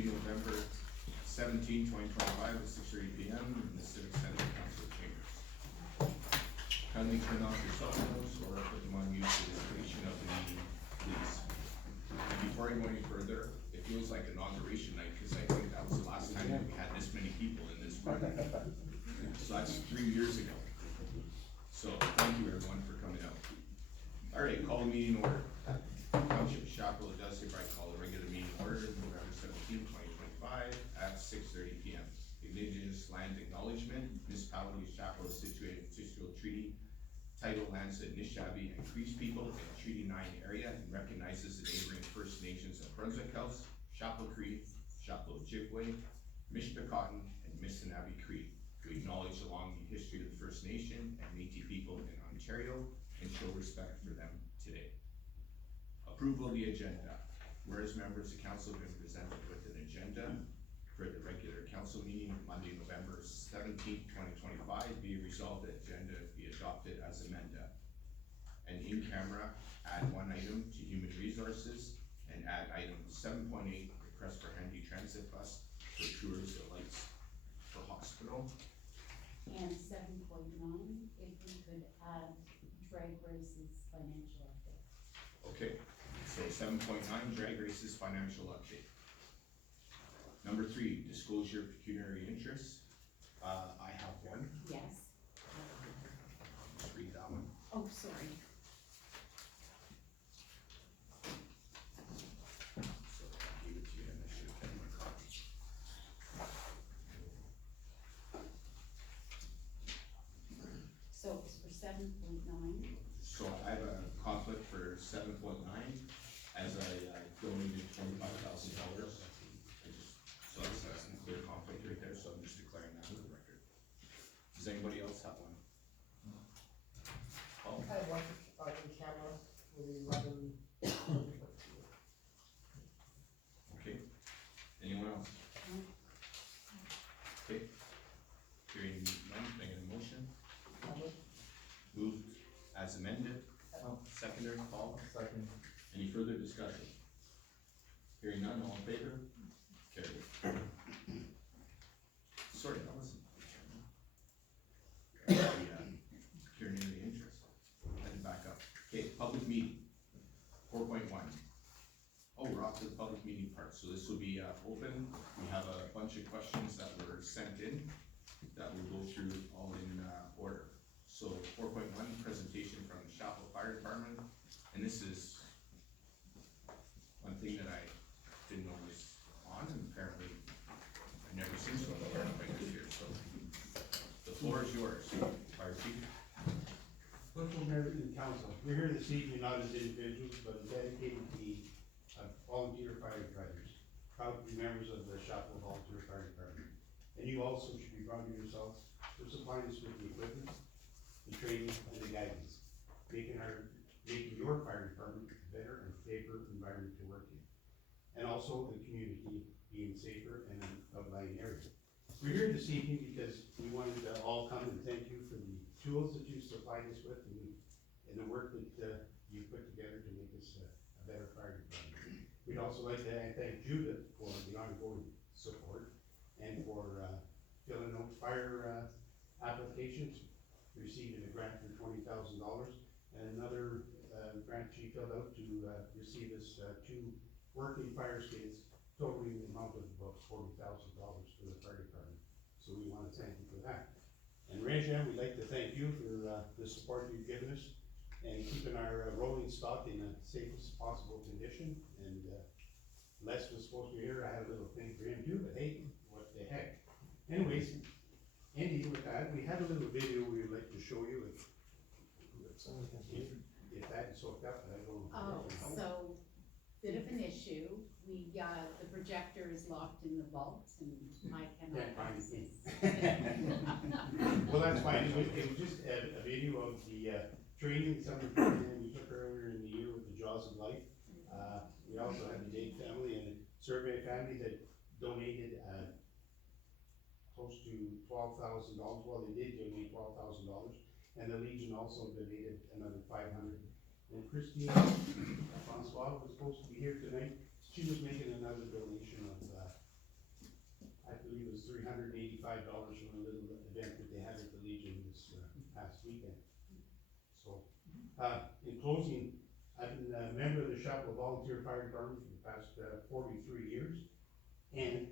Monday, November 17, 2025 at 6:30 p.m. in the Civic Center Council Chambers. Kindly turn off your cell phones or put them on mute for the duration of the meeting, please. Before I go any further, it feels like inauguration night because I think that was the last time that we had this many people in this room. So that's 3 years ago. So thank you everyone for coming out. All right, call the meeting order. Township of Chapleau does hereby call a regular meeting order November 17, 2025 at 6:30 p.m. Indigenous Land Acknowledgement, Municipality of Chapleau is situated in Fishkill Treaty, title lands of Nishnawbe and Cree people in Treaty 9 area and recognizes the neighboring First Nations of Brunswick House, Chapleau Cree, Chapleau Ojibwe, Mishpecotton, and Missinabie Cree. We acknowledge the long history of the First Nation and Métis people in Ontario and show respect for them today. Approval of the agenda. Whereas members of council have been presented with an agenda for the regular council meeting Monday, November 17th, 2025, be resolved that agenda be adopted as amended. And in camera, add one item to human resources and add item 7.8, request for handy transit bus for tours of lights for hospital. And 7.9, if we could add drag races financial update. Okay, so 7.9, drag races financial update. Number 3, disclosure of pecuniary interest. I have one. Yes. Just read that one. Oh, sorry. So I gave it to you and I should have kept my copy. So it's for 7.9. So I have a conflict for 7.9 as I donated $25,000. So that's a clear conflict right there, so I'm just declaring that for the record. Does anybody else have one? Paul? I have one in camera with 11. Okay. Anyone else? Okay. Hearing none, can I get a motion? Moved as amended. Seconder, Paul? Second. Any further discussion? Hearing none, all in favor? Carried. Sorry, that wasn't the pecuniary interest. Had to back up. Okay, public meeting, 4.1. Oh, we're off to the public meeting part, so this will be open. We have a bunch of questions that were sent in that we'll go through all in order. So 4.1, presentation from the Chapleau Fire Department, and this is one thing that I didn't know was on, and apparently I've never seen someone like this here, so the floor is yours, Fire Chief. Local members of the council, we're here this evening not as individuals, but dedicated to the volunteer firefighters, proud to be members of the Chapleau Volunteer Fire Department. And you also should be proud of yourselves for supplying us with the equipment, the training, and the guidance, making your fire department a better and safer environment to work in. And also the community being safer in an outlying area. We're here this evening because we wanted to all come and thank you for the tools that you supplied us with and the work that you put together to make us a better fire department. We'd also like to thank Judith for the ongoing support and for filling out fire applications, receiving a grant for $20,000 and another grant she filled out to receive us 2 working fire skates, totaling the amount of about $40,000 for the fire department. So we want to thank you for that. And Ranjan, we'd like to thank you for the support you've given us and keeping our rolling stock in the safest possible condition. And Les was supposed to be here. I had a little thing for him too, but hey, what the heck. Anyways, Andy, with that, we have a little video we would like to show you if that is hooked up. I don't know. Oh, so bit of an issue. The projector is locked in the vault and I cannot access. Well, that's fine. It was just a video of the training summer program we took earlier in the year with the Jaws of Life. We also had the Dade family and the Survey family that donated close to $12,000. Well, they did donate $12,000, and the Legion also donated another $500. And Christine Francois was supposed to be here tonight. She was making another donation of $185 from a little event that they had at the Legion this past weekend. So, in closing, I've been a member of the Chapleau Volunteer Fire Department for the past 43 years, and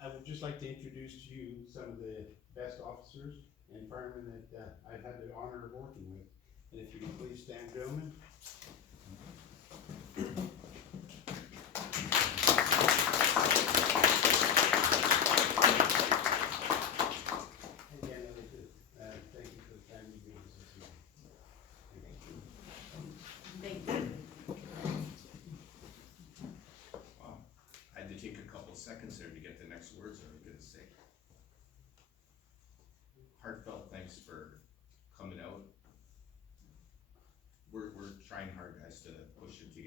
I would just like to introduce to you some of the best officers and firemen that I've had the honor of working with. And if you can please stand, gentlemen. Again, I'd like to thank you for the time you gave us this evening. Thank you. Thank you. Wow, I had to take a couple seconds there to get the next words I was gonna say. Heartfelt thanks for coming out. We're trying hard, guys, to push it to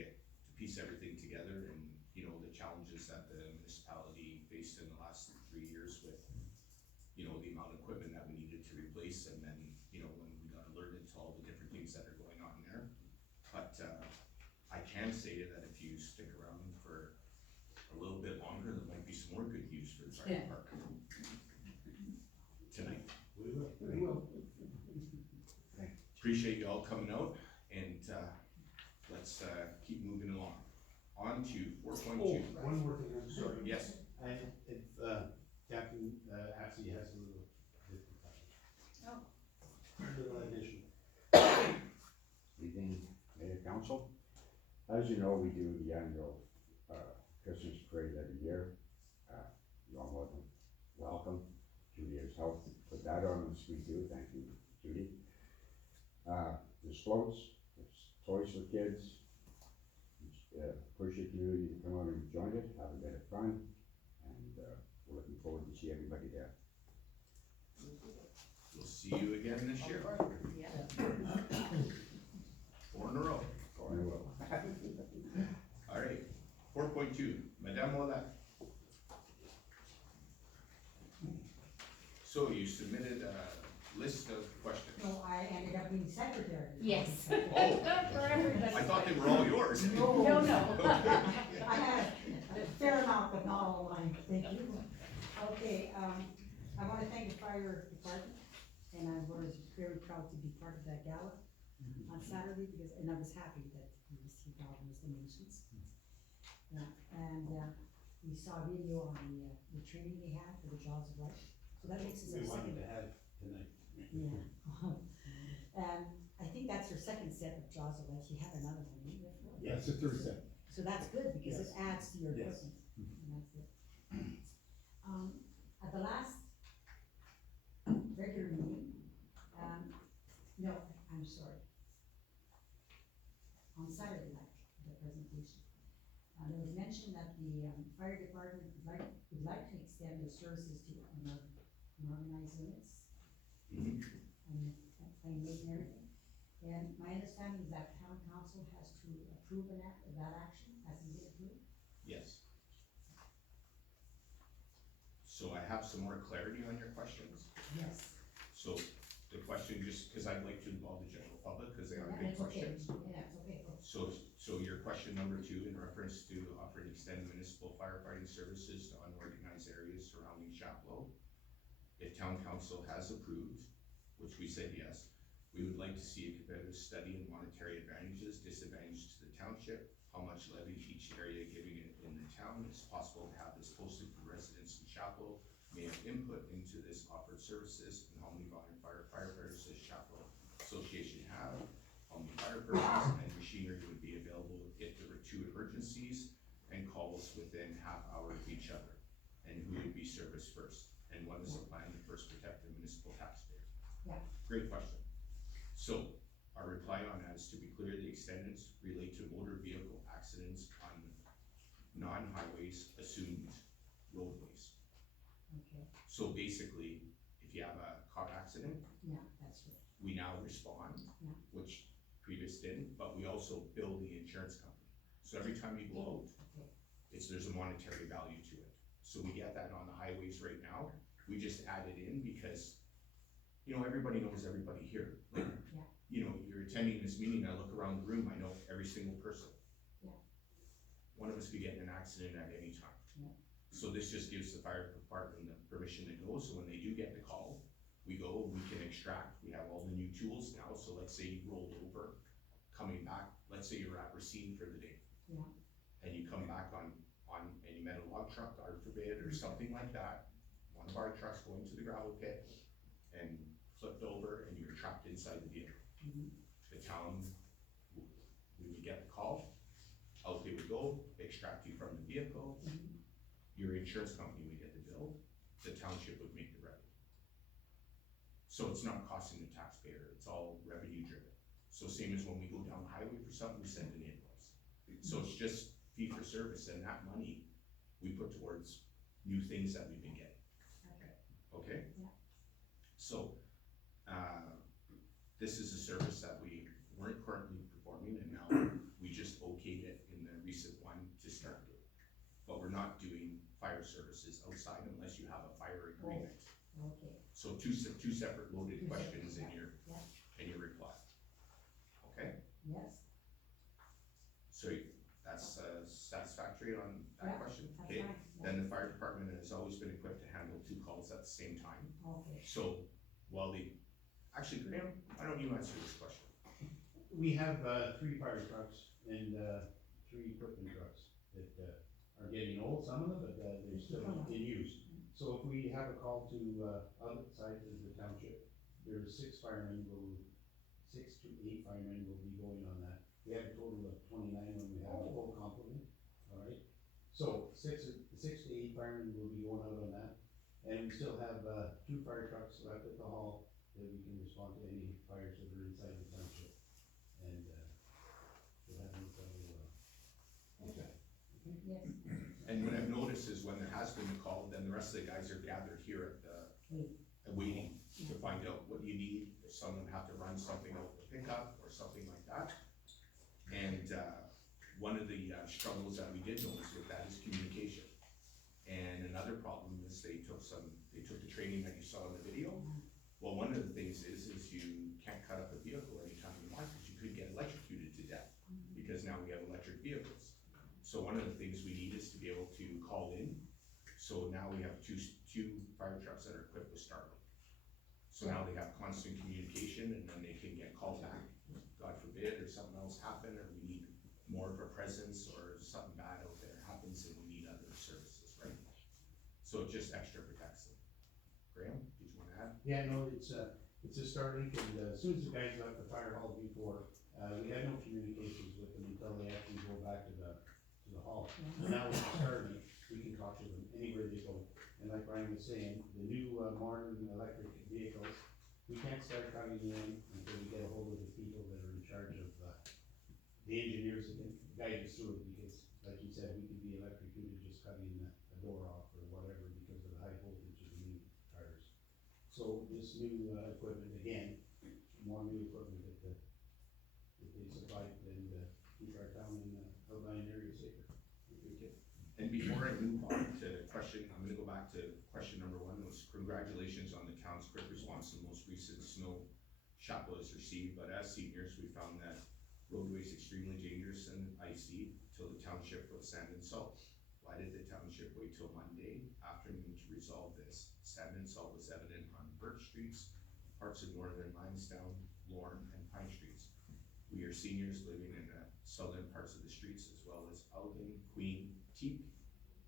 piece everything together, and, you know, the challenges that the municipality faced in the last 3 years with, you know, the amount of equipment that we needed to replace, and then, you know, when we got alerted to all the different things that are going on there. But, I can say that if you stick around for a little bit longer, there might be some more good news for the fire department tonight. We will. Appreciate you all coming out, and, let's, keep moving along. On to 4.2. One more thing, I'm sorry. Yes, And if, Captain, Assey has a little different topic. Oh. A little additional. Evening, Mayor Council. As you know, we do the annual Christmas parade every year. You're all more than welcome. Judy has helped put that on, which we do. Thank you, Judy. There's floats, there's toys for kids. Push your community to come out and join it, have a bit of fun, and we're looking forward to see everybody there. we'll see you again this year. Yeah. 4 in a row. Or I will. All right, 4.2, Madame Ouellette. So you submitted a list of questions. No, I ended up being secretary. Yes. Oh. For everybody. I thought they were all yours. No, no. I had a fair amount, but not all mine, thank you. Okay, I wanna thank the fire department, and I was very proud to be part of that gala on Saturday, and I was happy that we received all those donations. Yeah, and, we saw a video on the training they had for the Jaws of Life, so that makes us We our wanted second. to have tonight. Yeah. And I think that's her second set of Jaws of Life, she had another one, didn't you? Yes, it's a third set. So that's good, because it Yes. adds to your Yes. equipment, and that's it. At the last regular meeting, no, I'm sorry. On Saturday night, the presentation, there was mention that the, fire department would like to extend their services to unorganized units, Mhm. and plain rate and everything. And my understanding is that town council has to approve that action, has it been approved? Yes. So I have some more clarity on your questions. Yes. So the question, just because I'd like to involve the general public, because they are Yeah, good it's okay, questions. yeah, it's okay. So your question number 2, in reference to offering extended municipal firefighting services to unorganized areas surrounding Chapleau. If town council has approved, which we said yes, we would like to see a competitive study in monetary advantages, disadvantages to the township, how much levy each area giving it in the town. It's possible to have this posted for residents in Chapleau, may have input into this offered services, and how many firefighters does Chapleau Association have, how many fire persons and machinery would be available if there were 2 emergencies, and calls within half hour of each other, and who would be serviced first, and what is the plan to first protect the municipal taxpayer? Yeah. Great question. So, our reply on that is, to be clear, the extendeds relate to motor vehicle accidents on non-highways, assumed roadways. Okay, So basically, if you have a car accident, yeah, that's right, we now respond, Yeah. which previous didn't, but we also bill the insurance company. So every time you go out, okay, there's a monetary value to it. So we get that on the highways right now, we just add it in because, you know, everybody knows everybody here. Like, Yeah. you know, you're attending this meeting, I look around the room, I know every single person. Yeah. One of us could get in an accident at any time. Yeah. So this just gives the fire department the permission to go, so when they do get the call, we go, we can extract, we have all the new tools now, so let's say you rolled over, coming back, let's say you're at Racine for the day. Yeah. And you come back on, and you met a log truck, God forbid, or something like that, one of our trucks going to the gravel pit and flipped over and you're trapped inside the vehicle. The town, we would get the call, out they would go, extract you from the vehicle, your insurance company would get the bill, the township would make the revenue. So it's not costing the taxpayer, it's all revenue driven. So same as when we go down the highway for something, we send an invoice. So it's just fee for service, and that money we put towards new things that we've been getting. Okay? Yeah. So, this is a service that we weren't currently performing, and now we just okayed it in the recent one to start doing. But we're not doing fire services outside unless you have a fire agreement. Okay, So two separate loaded Two separate, questions in your, yeah. in your reply. Okay, yes, so that's satisfactory on Yeah, that question? that's Okay, fine, yeah. then the fire department has always been equipped to handle 2 calls at the same time. Okay. So, while actually Graham, why don't you answer this question? We have, 3 fire trucks and, 3 equipment trucks that, are getting old, some of them, but, they're still in use. So if we have a call to, outside of the township, there's 6 firemen will, 6 to 8 firemen will be going on that. We have a total of 29 when we have a full complement, alright? So 6 to 8 firemen will be going out on that. And we still have, 2 fire trucks left at the hall that we can respond to any fires that are inside the township. And, we'll have them covered well. Okay. Yes, And what I've noticed is when there has been a call, then the rest of the guys are gathered here at the, waiting to find out what you need, if someone have to run something out to pick up or something like that. And, one of the struggles that we did notice with that is communication. And another problem is they took the training that you saw in the video. Well, one of the things is you can't cut up a vehicle anytime you want, because you could get electrocuted to death, because now we have electric vehicles. So one of the things we need is to be able to call in. So now we have two fire trucks that are equipped with Starlink. So now they have constant communication, and then they can get called back, God forbid, or something else happen, or we need more of a presence, or something bad out there happens and we need other services, right? So it just extra protects them. Graham, did you wanna add? Yeah, no, it's a Starlink, and as soon as the guys left the fire hall before, we had no communications with them until they actually go back to the hall. And now with Starlink, we can talk to them anywhere they go. And like Brian was saying, the new modern electric vehicles, we can't start plugging in until we get a hold of the people that are in charge of, the engineers that can guide us through it, because like you said, we could be electrocuted just cutting a door off or whatever because of the high voltage of the new cars. So this new, equipment, again, more new equipment that they supplied and, keep our town and, outlying areas safer. And before I move on to question, I'm gonna go back to question number 1, was congratulations on the town's quick response to the most recent snow Chapleau has received, but as seniors, we found that roadways extremely dangerous and icy till the township put sand and salt. Why did the township wait till Monday afternoon to resolve this? Sand and salt was evident on Birch Streets, parts of northern Lansdowne, Lorne, and Pine Streets. We are seniors living in the southern parts of the streets, as well as Elgin, Queen, Teak,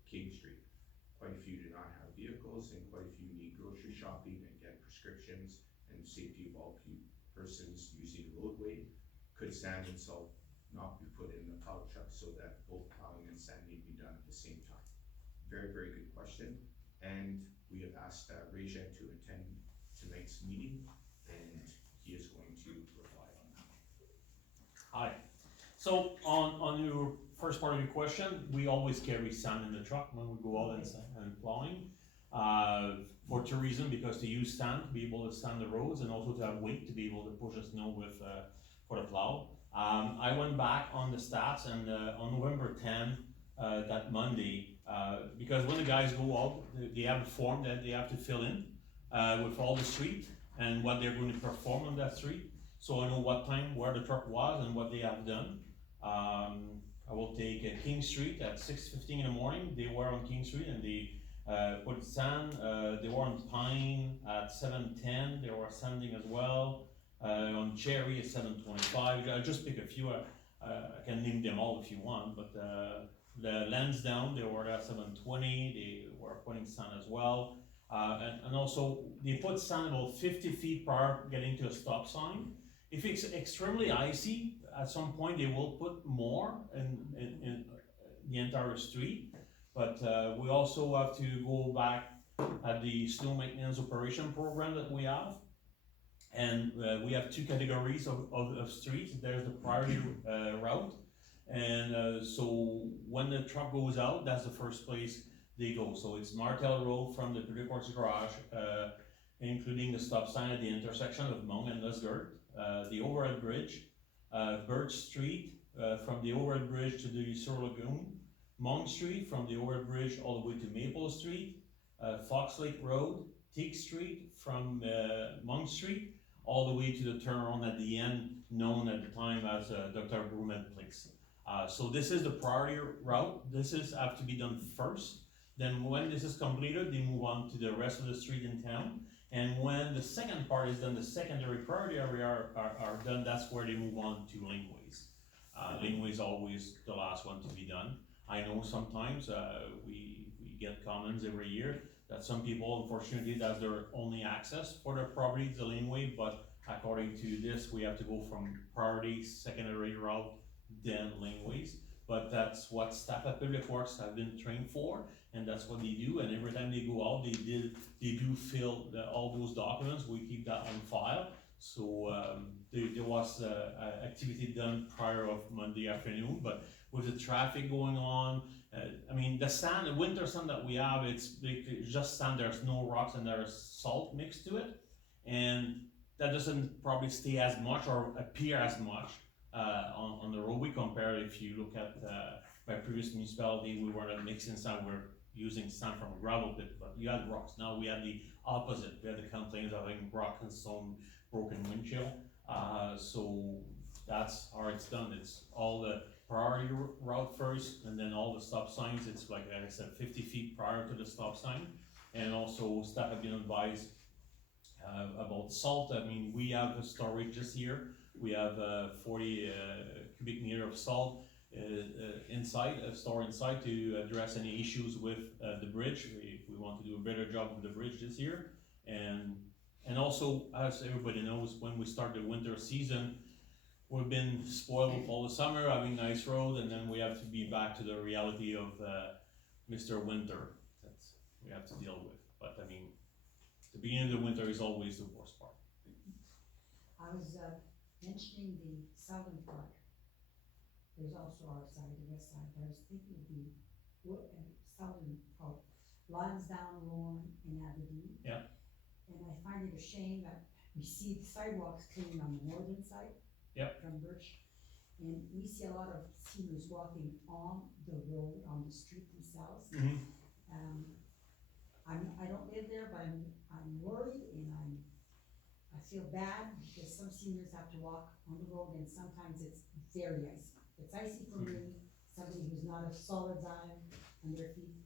King Street. Quite a few do not have vehicles, and quite a few need grocery shopping and get prescriptions, and safety of all persons using the roadway. Could sand and salt not be put in the plow truck so that both plowing and sanding be done at the same time? Very, very good question, and we have asked Rajan to attend tonight's meeting, and he is going to reply on that. Hi. So on your first part of your question, we always carry sand in the truck when we go out and plowing. For 2 reasons, because to use sand to be able to sand the roads, and also to have weight to be able to push the snow with for the plow. I went back on the stats, and on November 10, that Monday, because when the guys go out, they have a form that they have to fill in with all the street and what they're going to perform on that street. So I know what time, where the truck was, and what they have done. I will take King Street at 6:15 in the morning. They were on King Street and they put sand. They were on Pine at 7:10. They were sanding as well. On Cherry at 7:25. I just pick a few. I can name them all if you want, but the Lansdowne, they were at 7:20. They were putting sand as well. And also they put sand about 50 feet prior getting to a stop sign. If it's extremely icy, at some point they will put more in the entire street. But we also have to go back at the snow maintenance operation program that we have. And we have two categories of streets. There's the priority route. And so when the truck goes out, that's the first place they go. So it's Martel Road from the Public Works Garage, including the stop sign at the intersection of Mung and Lusgert, the overhead bridge, Birch Street, from the overhead bridge to the Sur Lagoon, Mung Street from the overhead bridge all the way to Maple Street, Fox Lake Road, Teague Street from Mung Street, all the way to the turnaround at the end, known at the time as Dr. Brumet Place. So this is the priority route. This is have to be done first. Then when this is completed, they move on to the rest of the street in town. And when the second part is done, the secondary priority area are done, that's where they move on to laneways. Laneway is always the last one to be done. I know sometimes we get comments every year that some people, unfortunately, that's their only access for their property, the laneway, but according to this, we have to go from priority, secondary route, then laneways. But that's what staff at Public Works have been trained for, and that's what they do, and every time they go out, they do fill all those documents. We keep that on file. So there was activity done prior of Monday afternoon, but with the traffic going on, I mean, the sand, the winter sand that we have, it's just sand, there's no rocks and there's salt mixed to it, and that doesn't probably stay as much or appear as much on the roadway compared if you look at my previous municipality, we weren't mixing sand, we're using sand from a gravel pit, but you had rocks. Now we had the opposite, we had the complaints of having rock and stone broken windshield. So that's how it's done. It's all the priority route first, and then all the stop signs. It's like I said, 50 feet prior to the stop sign. And also staff have been advised about salt. I mean, we have a storage this year. We have 40 cubic meter of salt inside, stored inside to address any issues with the bridge. We want to do a better job with the bridge this year. And also, as everybody knows, when we start the winter season, we've been spoiled with all the summer, having nice road, and then we have to be back to the reality of Mr. Winter that we have to deal with. But I mean, the beginning of the winter is always the worst part. I was mentioning the southern part. There's also our side, the west side, but I was thinking of the southern part, Lansdowne, Lorne, and Aberdeen. Yeah. And I find it a shame that we see the sidewalks clean on the northern side. Yep. From Birch. And we see a lot of seniors walking on the road, on the street themselves. Mm-hmm. I don't live there, but I'm worried and I feel bad because some seniors have to walk on the road and sometimes it's very icy. It's icy for me, somebody who's not a solid dime on their feet.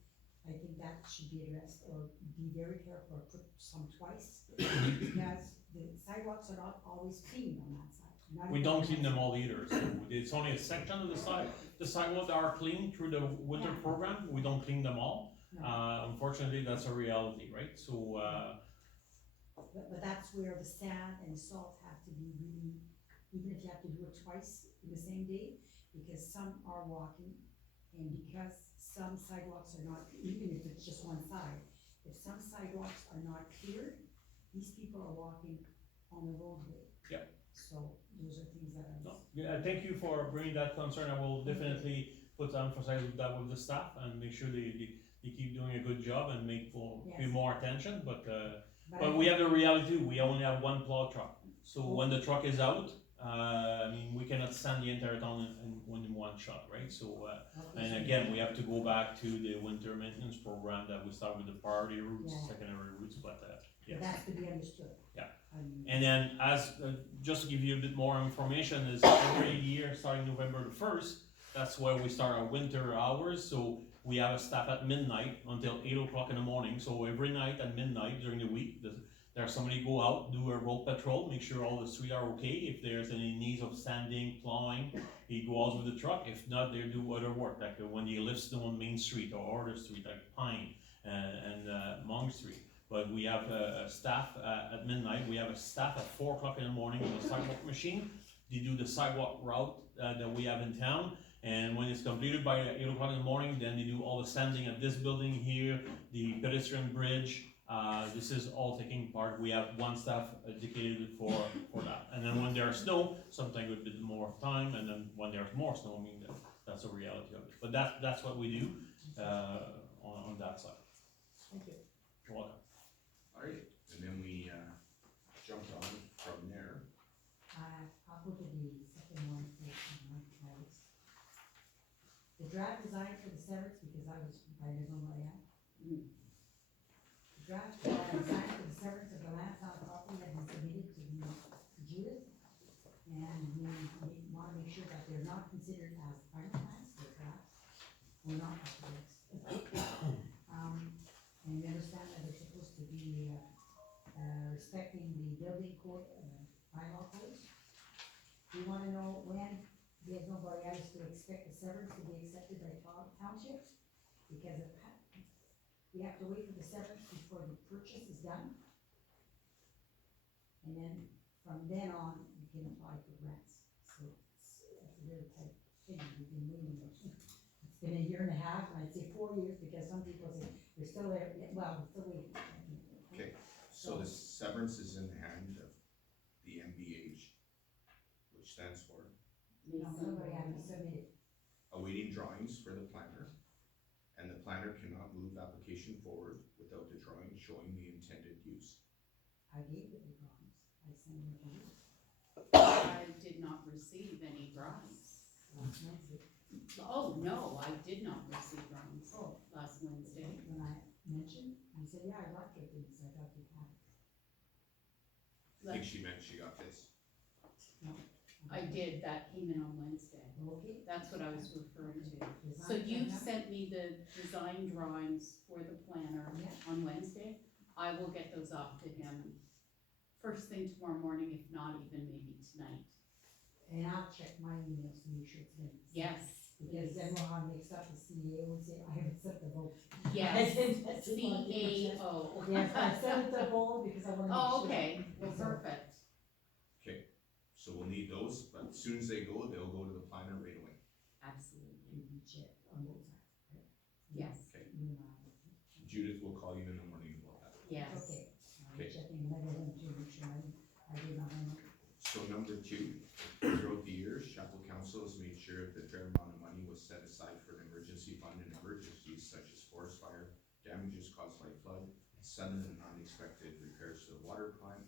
I think that should be addressed, or be very careful, or put some twice, because the sidewalks are not always clean on that side. We don't clean them all either. So it's only a section of the sidewalks that are clean through the winter program. We don't clean them all. No. Unfortunately, that's a reality, right? So. But that's where the sand and salt have to be really, even if you have to do it twice in the same day, because some are walking, and because some sidewalks are not, even if it's just one side, if some sidewalks are not cleared, these people are walking on the roadway. Yeah. So those are things that No. Yeah, thank you for bringing that concern. I will definitely put emphasis with that with the staff and make sure they keep doing a good job and pay more attention. But we have the reality, we only have one plow truck. So when the truck is out, I mean, we cannot sand the entire town in one shot, right? So, and again, we have to go back to the winter maintenance program that we start with the priority routes, secondary routes, but yes. That's to be understood. Yeah. And then just to give you a bit more information, is every year, starting November the 1st, that's where we start our winter hours, so we have a staff at midnight until 8 o'clock in the morning, so every night at midnight during the week, there's somebody go out, do a road patrol, make sure all the streets are okay, if there's any needs of sanding, plowing, he go out with the truck, if not, they do other work, like when he lifts snow on Main Street or other street, like Pine and Monk Street. But we have a staff at midnight, we have a staff at 4 o'clock in the morning with a sidewalk machine, they do the sidewalk route that we have in town, and when it's completed by 8 o'clock in the morning, then they do all the sanding at this building here, the pedestrian bridge. This is all taking part. We have one staff dedicated for that. And then when there's snow, sometimes a bit more time, and then when there's more snow, I mean, that's a reality of it. But that's what we do on that side. Thank you. You're welcome. Alright, and then we, jumped on from there. I'll go to the second one first, on my list. The draft design for the severance, because I didn't know what I had. Mm. The draft design for the severance of the land on property that been submitted to Judith. And we wanna make sure that they're not considered as final plans, they're drafts. We're not architects. And we understand that they're supposed to be, respecting the building code, bylaw codes. We wanna know when there's nobody else to expect the severance to be accepted by township, because we have to wait for the severance before the purchase is done. And then from then on, you can apply for grants, so it's a very tight thing, we've been waiting. It's been a year and a half, and I'd say 4 years, because some people say, they're still there, well, we're still waiting. Okay, so the severance is in the hand of the MBH, which stands for No, nobody hasn't submitted. awaiting drawings for the planner, and the planner cannot move application forward without the drawing showing the intended use. I gave it the drawings, I sent them to you I did not receive any drawings. last Wednesday. Oh, no, I did not receive drawings Oh. last Wednesday. When I mentioned, you said, yeah, I got your things, I thought you had. I think she meant she got this. I did, that came in on Wednesday. Okay. That's what I was referring to. Design So you've plan, sent me the design drawings for the planner Yeah. on Wednesday. I will get those off to him first thing tomorrow morning, if not even maybe tonight. And I'll check my emails to make sure it's been. sent. Yes, Because then we'll have mixed up the CAO and say, I haven't sent the vote. yes, That's what I did. CAO. Yes, I sent it to both because I wanna make sure. Oh, okay, well, perfect. So we'll need those, but as soon as they go, they'll go to the planner right away. Absolutely, You can check on both sides, right? yes, Okay, You and I. Judith will call you in the morning about that. yes. Okay, I'm Okay. checking another one to make sure I did not have. So number two, throughout the years, Chapleau Council has made sure that a fair amount of money was set aside for an emergency fund and emergencies such as forest fire, damages caused by flood, sudden and unexpected repairs to the water plant,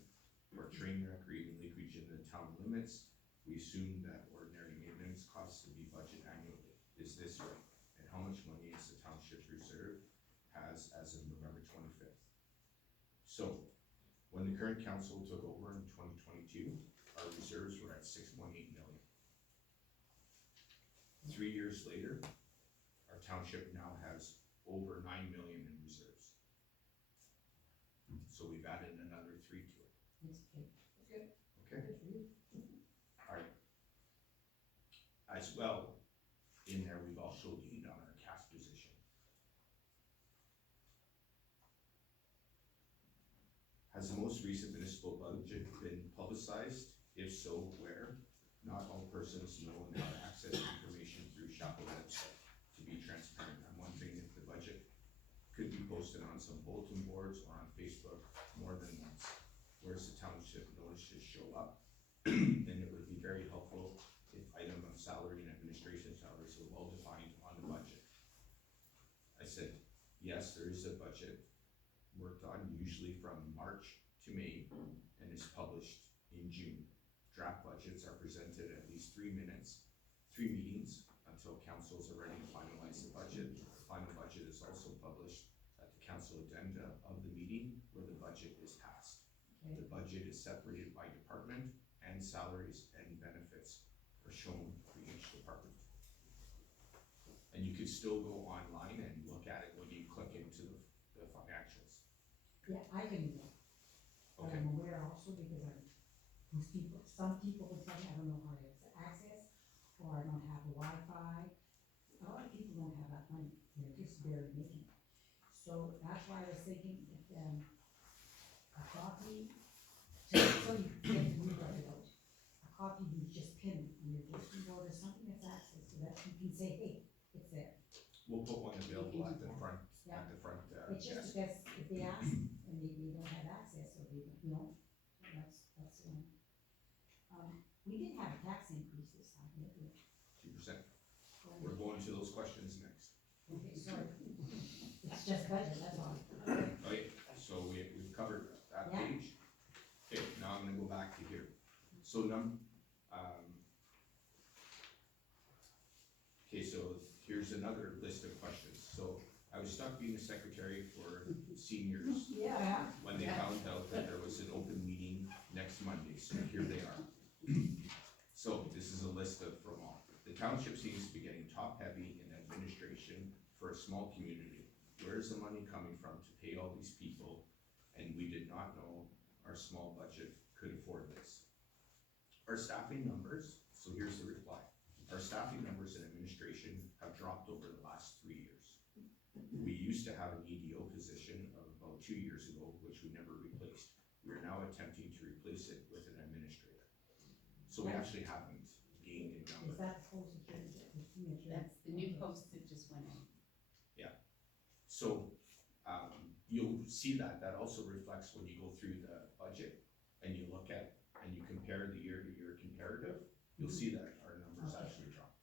or train wreck or even leakage in the town limits. We assume that ordinary maintenance costs to be budgeted annually. Is this right? And how much money is the township's reserve has as of November 25th? So, when the current council took over in 2022, our reserves were at 6.8 million. 3 years later, our township now has over 9 million in reserves. So we've added another 3 to it, It's okay. okay? Good for you. Alright. As well, in there, we've also leaned on our cash position. Has the most recent municipal budget been publicized? If so, where? Not all persons know and have access to information through Chapleau website. To be transparent, I'm wondering if the budget could be posted on some bulletin boards or on Facebook more than once. Where's the township notices show up? And it would be very helpful if item of salary and administration salaries were well defined on the budget. I said, yes, there is a budget worked on usually from March to May and is published in June. Draft budgets are presented at least 3 meetings until councils are ready to finalize the budget. The final budget is also published at the council agenda of the meeting where the budget is passed. Okay. The budget is separated by department and salaries and benefits are shown for each department. And you could still go online and look at it when you click into the financials. Yeah, I can do that. But Okay, I'm aware also because those people, some people will tell me I don't know how to access, or I don't have Wi-Fi. A lot of people don't have that money, they're just barely making it. So that's why I was thinking if, a copy, so you get the new budget out. A copy you just pin on your bulletin board or something that's access, so that you can say, hey, it's there. we'll put one available at the that. front, Yeah. at the front It's just desk. because if they ask and they don't have access, or they, you know, that's, we did have a tax increase this time, didn't we? 2%. We're going to those questions next. Okay, sorry. It's just budget, that's all. Okay, so we've covered that Yeah. page. Okay, now I'm gonna go back to here. So okay, so here's another list of questions. So I was stuck being the secretary for seniors Yeah. when they found out that there was an open meeting next Monday, so here they are. So this is a list of from all. The township seems to be getting top-heavy in administration for a small community. Where is the money coming from to pay all these people? And we did not know our small budget could afford this. Our staffing numbers, so here's the reply. Our staffing numbers in administration have dropped over the last 3 years. We used to have an EDO position of about 2 years ago, which we never replaced. We are now attempting to replace it with an administrator. So we actually haven't gained in Is number. that supposed to change it, the signature? That's the new post that just went in. So, you'll see that also reflects when you go through the budget and you look at, and you compare the year-to-year comparative, you'll see that our numbers Okay. actually drop.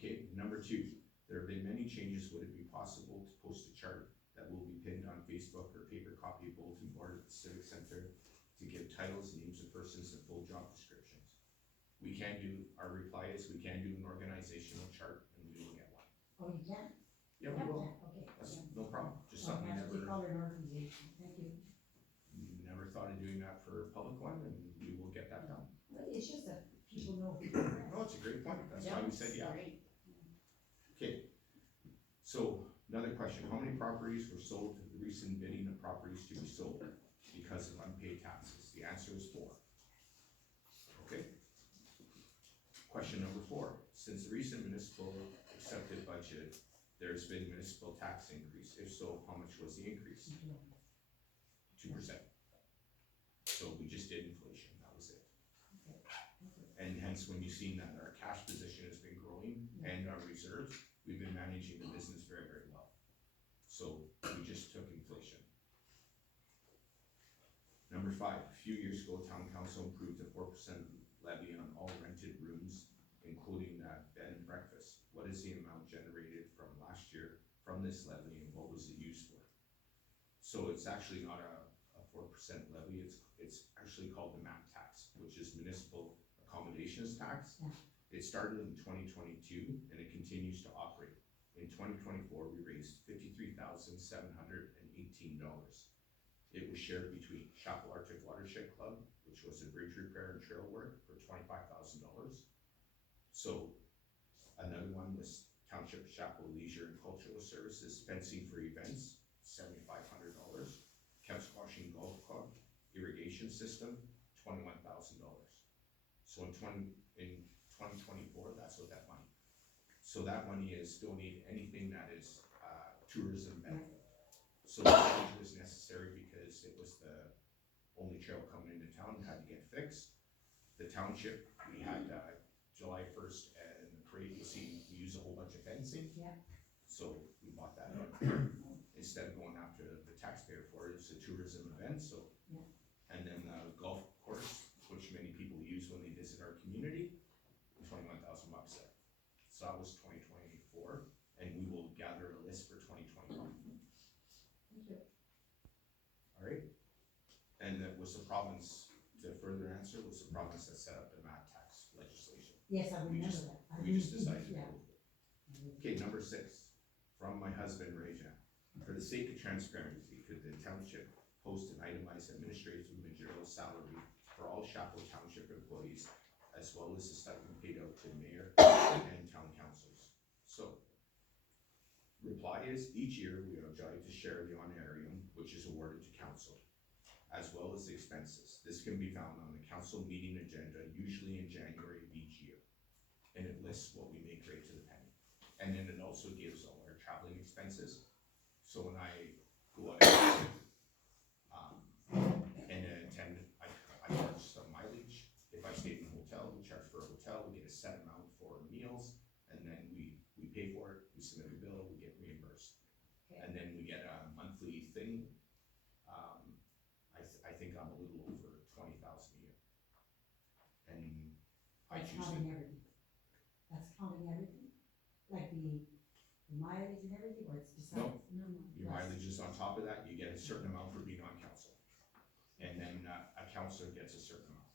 Okay, number 2, there have been many changes. Would it be possible to post a chart that will be pinned on Facebook or paper copy of bulletin board at the Civic Center to give titles, names of persons, and full job descriptions? We can do, our reply is we can do an organizational chart and we will get one. Oh, you can? Yeah, we will. Okay. That's yeah. no problem, just Oh, something we that's what we never, call an organization, thank you. never thought of doing that for a public one, and we will get that done. But it's just that people know who you are. No, it's a great point, that's why we said yeah. Great. Okay, so another question, how many properties were sold to the recent bidding of properties to be sold because of unpaid taxes? The answer is 4. Okay. Question number 4, since the recent municipal accepted budget, there's been municipal tax increase. If so, how much was the increase? 2%. So we just did inflation, that was it. And hence, when you've seen that our cash position has been growing and our reserves, we've been managing the business very, very well. So we just took inflation. Number 5, a few years ago, town council approved a 4% levy on all rented rooms, including bed and breakfast. What is the amount generated from last year from this levy and what was it used for? So it's actually not a 4% levy, it's actually called the MAP tax, which is municipal accommodations tax. Yeah. It started in 2022 and it continues to operate. In 2024, we raised $53,718. It was shared between Chapleau Arctic Watershed Club, which was a bridge repair and trail work for $25,000. So another one was Township Chapleau Leisure and Cultural Services, fencing for events, $7,500. Kemp Squashing Golf Club, irrigation system, $21,000. So in 2024, that's what that money. So that money is donated anything that is tourism benefit. So the change was necessary because it was the only trail coming into town and had to get fixed. The township, we had July 1st and the parade, you see, we use a whole bunch of fencing. Yeah. So we bought that out. Instead of going after the taxpayer for it, it's a tourism event, so. Yeah. And then the golf course, which many people use when they visit our community, $21,000 there. So that was 2024, and we will gather a list for 2025. Thank you. All right? And that was the province, to further answer, was the province that set up the MAT tax legislation. Yes, I We remember just- that. We just decided to Yeah. go with it. Okay, number 6, from my husband, Rajan. For the sake of transparency, could the township post an itemized administrative material salary for all Chapleau Township employees, as well as the stipend paid out to mayor and town councils? each year, we are obliged to share the honorarium, which is awarded to council, as well as the expenses. This can be found on the council meeting agenda, usually in January of each year. And it lists what we make right to the penny. And then it also gives all our traveling expenses. So when I go out and attend, I charge some mileage. If I stay in a hotel, we charge for a hotel, we get a set amount for meals, and then we pay for it, we submit a bill, we get reimbursed. Okay. And then we get a monthly thing. I think I'm a little over 20,000 a year. And I That's choose counting to, everything. That's counting everything? Like the mileage and everything, or it's besides? No. your mileage is on top of that, you get a certain amount for being on council. And then a councilor gets a certain amount.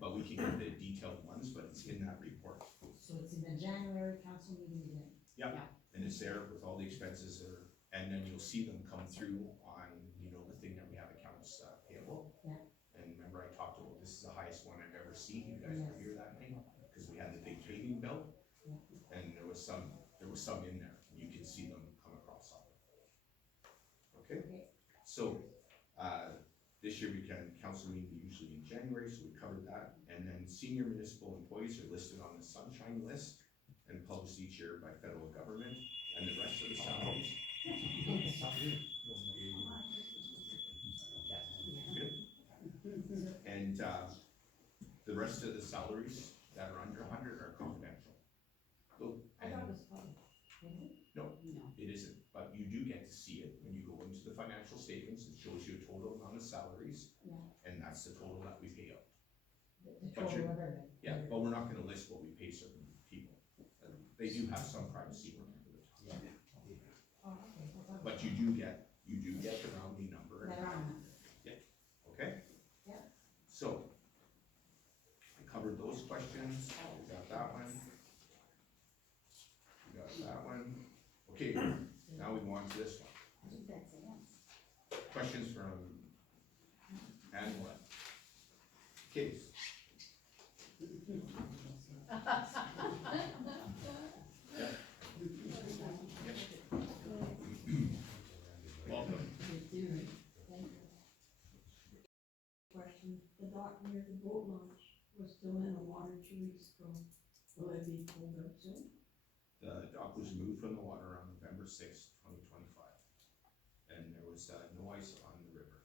But we can get the detailed ones, but it's in that report. So it's in the January council meeting again? And it's there with all the expenses there, and then you'll see them come through on, the thing that we have accounts payable. Yeah. And remember I talked about, this is the highest one I've ever seen, you guys were here that night, because we had the big paving bill. Yeah. And there was some in there, you can see them come across on it. Okay, Okay. so, this year we can, council meeting usually in January, so we covered that. And then senior municipal employees are listed on the sunshine list and published each year by federal government, and the rest of the salaries. And, the rest of the salaries that are under 100 are confidential. I thought it was public. No, No. it isn't, but you do get to see it when you go into the financial statements, it shows you a total amount of salaries, Yeah. and that's the total that we pay out. The But total you're- of everything. Yeah, but we're not gonna list what we pay certain people. They do have some privacy around it. Oh, okay. I thought it But was- you do get the rounding number. That round. Okay? Yeah. So, I covered those questions, we got that one. We got that one. Okay, now we go on to this one. I think that's it. Questions from Angela? Case? Welcome. Question, the dock near the boat launch was still in the water 2 weeks ago. Will it be pulled up soon? The dock was removed from the water on November 6th, 2025. And there was no ice on the river.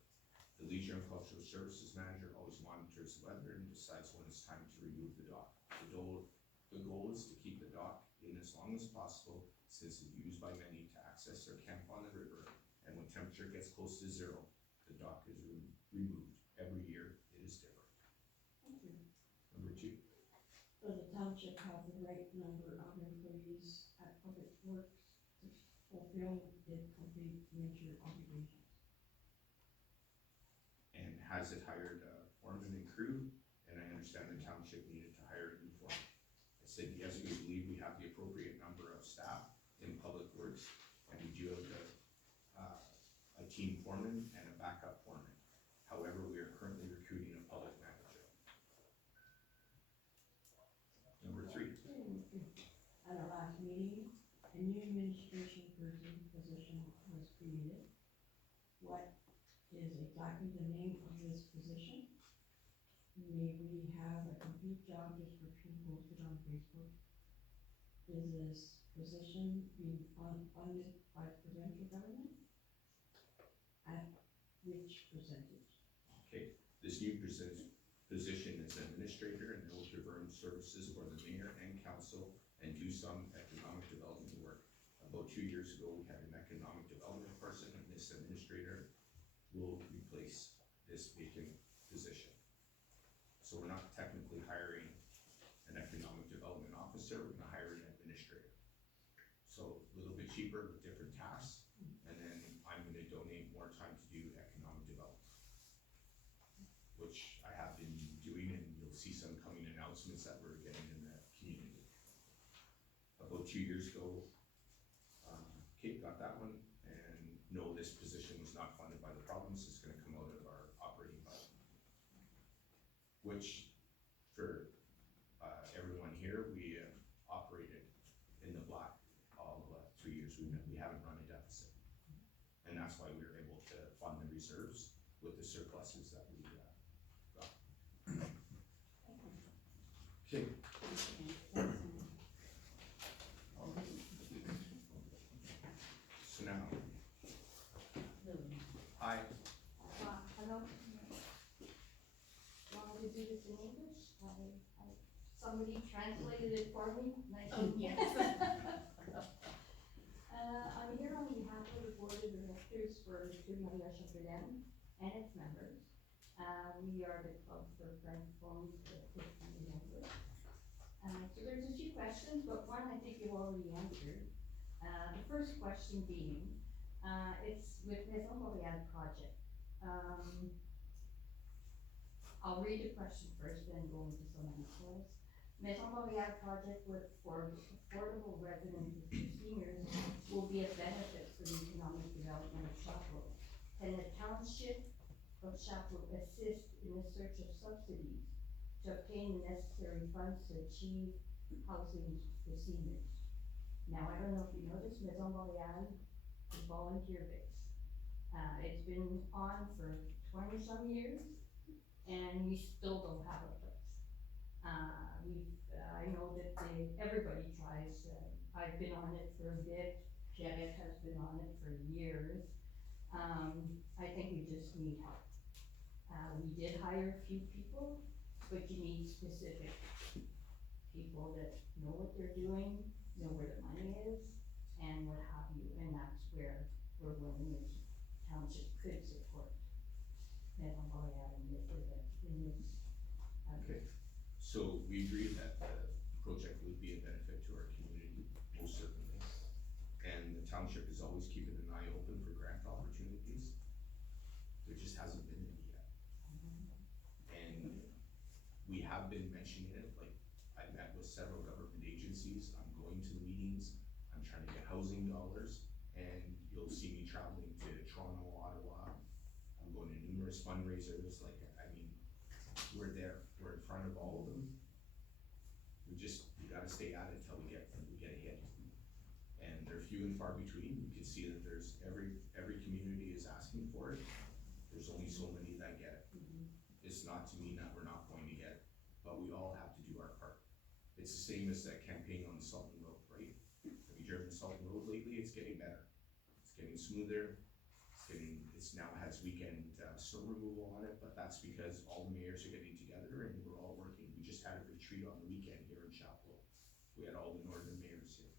The Leisure and Cultural Services Manager always monitors the weather and decides when it's time to remove the dock. The goal is to keep the dock in as long as possible, since it's used by many to access their camp on the river. And when temperature gets close to zero, the dock is removed. Every year, it is different. Thank you. Number 2. Does the township have the right number of employees at Public Works to fulfill its complete winter obligations? And has it hired a foreman and crew? And I understand the township needed to hire a new foreman. I said, yes, we believe we have the appropriate number of staff in Public Works, and we do have a team foreman and a backup foreman. However, we are currently recruiting a public manager. Number 3. At our last meeting, a new administration position was created. What is exactly the name of this position? May we have a complete job description posted on Facebook? Is this position being funded by provincial government? At which percentage? Okay, this new position is administrator, and it will provide services for the mayor and council and do some economic development work. About 2 years ago, we had an economic development person, and this administrator will replace this vacant position. So we're not technically hiring an economic development officer, we're gonna hire an administrator. So a little bit cheaper with different tasks, and then I'm gonna donate more time to do economic development, which I have been doing, and you'll see some coming announcements that we're getting in the community. About 2 years ago, Kate got that one, and no, this position was not funded by the province, it's gonna come out of our operating budget. Which, for, everyone here, we operated in the black all 3 years we haven't run a deficit. And that's why we were able to fund the reserves with the surpluses that we got. Okay, so now, Hello? Want me to do this in English? Somebody translated it for me. Oh, yes. I'm here on behalf of the board of directors for Chapleau and its members. We are the club for francophones with 600 members. So there's a few questions, but one I think you already answered. The first question being, it's with Maison Montréal project. I'll read the question first, then go into some answers. Maison Montréal project for affordable residences for seniors will be a benefit for the economic development of Chapleau. Can the township of Chapleau assist in the search of subsidies to obtain the necessary funds to achieve housing for seniors? Now, I don't know if you know this, Maison Montréal is volunteer based. It's been on for 20-some years, and we still don't have a place. I know that everybody tries, I've been on it for a bit, Pierrette has been on it for years. I think we just need help. We did hire a few people, but you need specific people that know what they're doing, know where the money is, and what have you, and that's where we're willing, this township could support Maison Montréal in this. okay, so we agree that the project would be a benefit to our community, most certainly. And the township is always keeping an eye open for grant opportunities. There just hasn't been any yet. And we have been mentioning it, like, I met with several government agencies, I'm going to the meetings, I'm trying to get housing dollars, and you'll see me traveling to Toronto, Ottawa. I'm going to numerous fundraisers, like, I mean, we're there, we're in front of all of them. We gotta stay at it until we get a hit. And they're few and far between. You can see that there's every community is asking for it. There's only so many that get it. It's not to mean that we're not going to get it, but we all have to do our part. It's the same as that campaign on the Sultan Road, right? Have you driven the Sultan Road lately? It's getting better. It's getting smoother. It's now has weekend snow removal on it, but that's because all the mayors are getting together and we're all working. We just had a retreat on the weekend here in Chapleau. We had all the northern mayors here.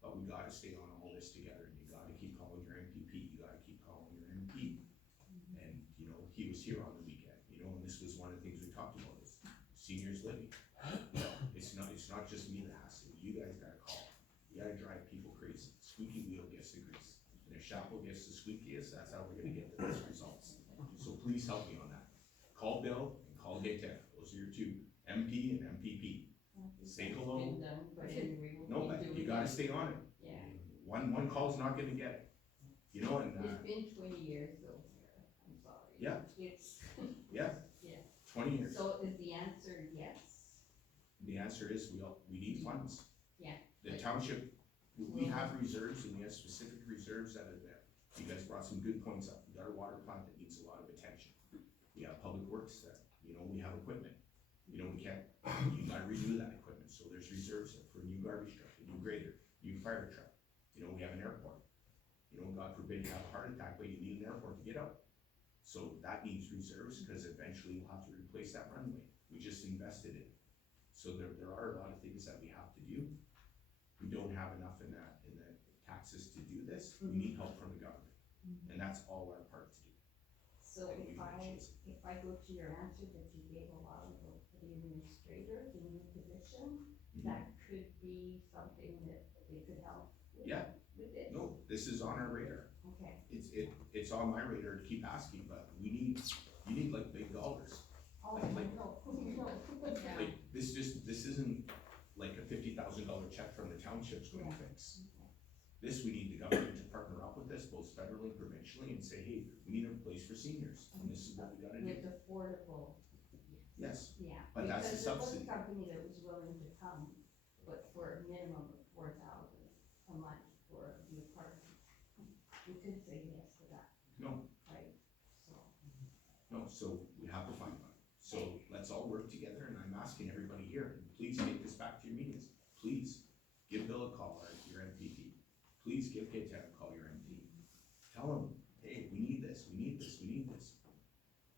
But we gotta stay on all this together, and you gotta keep calling your MPP, you gotta keep calling your MP. And, you know, he was here on the weekend, you know, and this was one of the things we talked about is seniors living. It's not just me that has to, you guys gotta call. You gotta drive people crazy. Squeaky wheel gets the grease. And if Chapleau gets the squeakiest, that's how we're gonna get the best results. So please help me on that. Call Bill and call Gaetan, those are your two, MP and MPP. Say hello. Been done, but anyway, No, but you gotta stay on it. Yeah. One call's not gonna get it, you know, and, It's been 20 years though, Sarah. I'm sorry. Yeah. It's, yeah. Yeah. 20 years. so is the answer yes? The answer is we need funds. Yeah. The township, we have reserves and we have specific reserves that are there. You guys brought some good points up. We got a water plant that needs a lot of attention. We have public works that, you know, we have equipment. You know, you gotta renew that equipment, so there's reserves there for a new garbage truck, a new grader, new fire truck. You know, we have an airport. You know, God forbid you have a heart attack, but you need an airport to get out. So that needs reserves, because eventually we'll have to replace that runway. We just invested in it. So there are a lot of things that we have to do. We don't have enough in the taxes to do this. We need help from the government, and that's all our part to do. So And we if can chase it. I go to your answer that you gave a while ago for the administrator, the new position, that could be something that they could help with. Yeah. With it? No, this is on our radar. Okay. It's on my radar to keep asking, but you need like big dollars. Oh, Like- no. Yeah. Like, this isn't like a $50,000 check from the township's going to fix. This, we need the government to partner up with us, both federally and provincially, and say, hey, we need a place for seniors, and this is what we gotta do. With affordable, Yes, yeah. But that's a subsidy. Because there was a company that was willing to come, but for a minimum of $4,000 a month for the You could say yes to that, No, right? So, no, so we have to find one. So let's all work together, and I'm asking everybody here, please take this back to your meetings. Please, give Bill a call, or your MPP. Please give Kate a call, your MP. Tell them, hey, we need this, we need this, we need this.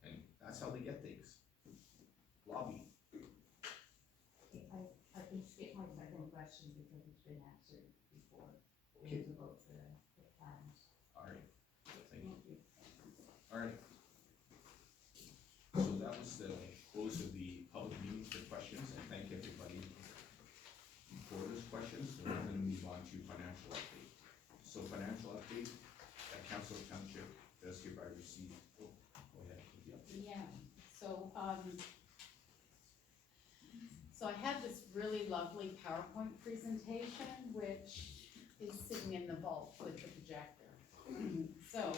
And that's how they get things. Lobby. okay, I can skip my second question because it's been answered before. It Okay. was about the plans. All right, thank you. Thank you. All right. So that was the close of the public meeting for questions, and thank everybody for those questions. We're now gonna move on to financial update. So financial update, Council Township does hereby receive, oh, go ahead. Yeah, so, so I had this really lovely PowerPoint presentation, which is sitting in the vault with the projector. So,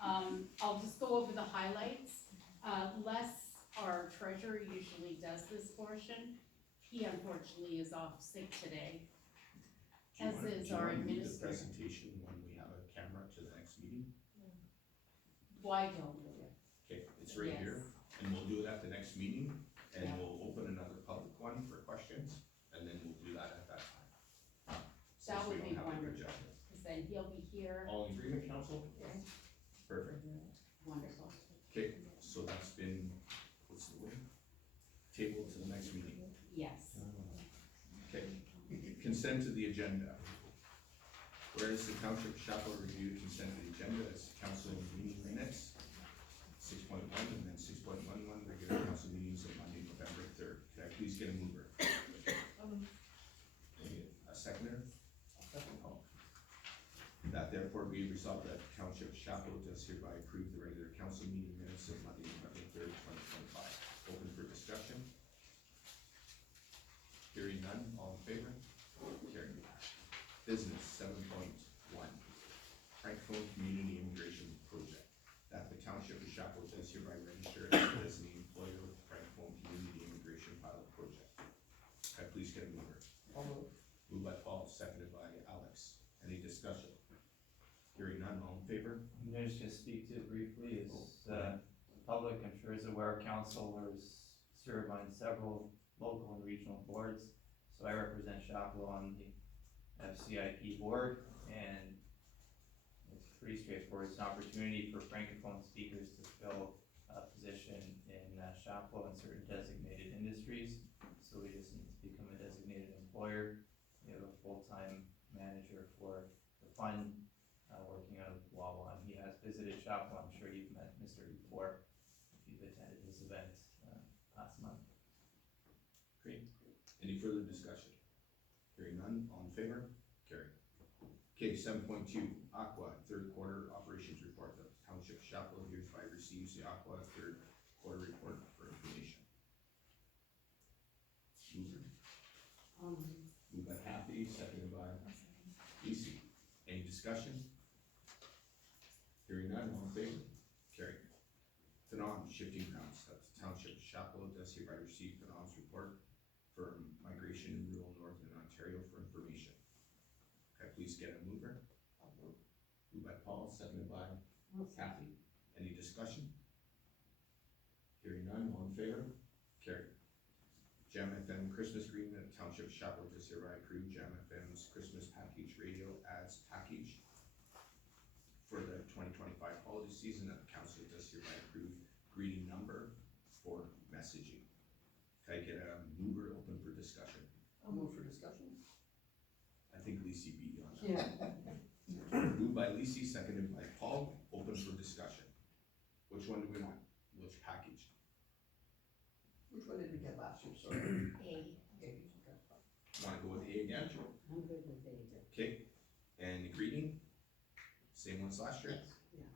I'll just go over the highlights. Les, our treasurer, usually does this portion. He unfortunately is off sick today. As is our Do you administrator. want the presentation when we have a camera to the next meeting? Why don't we? Okay, it's right Yes. here, and we'll do it at the next meeting, and Yeah. we'll open another public one for questions, and then we'll do that at that time. That Since we would don't be have a wonderful, projector. because then he'll be here. All in agreement, council? Okay. Perfect. Wonderful. Okay, so that's been, what's the word? Tabled to the next meeting. Yes. Okay, consent to the agenda. Whereas the Township of Chapleau reviewed consent to the agenda as council meeting minutes, 6.1, and then 6.11, regular council meetings of Monday, November 3rd. Can I please get a mover? A seconder? Oh. That therefore be resolved that the Township of Chapleau does hereby approve the regular council meeting minutes of Monday, November 3rd, 2025. Open for discussion. Hearing none, all in favor? Carried. Business 7.1, Francophone Community Immigration Project. That the Township of Chapleau does hereby register as a designated employer with the Francophone Community Immigration Pilot Project. Can I please get a mover? I'll move. Moved by Paul, seconded by Alex. Any discussion? Hearing none, all in favor? I'm gonna just speak to it briefly, as, public, I'm sure is aware, council was served on several local and regional boards. So I represent Chapleau on the FCIP board, and it's pretty straightforward. It's an opportunity for francophone speakers to fill a position in Chapleau in certain designated industries. So we just need to become a designated employer. We have a full-time manager for the fund, working out of Wawa, and he has visited Chapleau. I'm sure you've met Mr. before, if you've attended his event last month. Great. Any further discussion? Hearing none, all in favor? Carried. Okay, 7.2, Aqua, third quarter operations report. The Township of Chapleau hereby receives the Aqua third quarter report for information. Mover. Moved by Kathy, seconded by Lisi. Any discussion? Hearing none, all in favor? Carried. Phenom shifting grounds. That the Township of Chapleau does hereby receive Phenom's report for migration in rural northern Ontario for information. Can I please get a mover? Moved by Paul, seconded by Kathy. Any discussion? Hearing none, all in favor? Carried. Jam FM Christmas agreement, Township of Chapleau does hereby approve Jam FM's Christmas package radio ads package for the 2025 holiday season. That the council does hereby approve greeting number for messaging. Can I get a mover open for discussion? I'll move for discussion. I think Lisi beat you on that. Yeah. Moved by Lisi, seconded by Paul, open for discussion. Which one do we want? Which package? Which one did we get last year, sorry? A, Okay. Wanna go with A again? I'm good with A. Okay, and the greeting? Same ones last year? Yeah.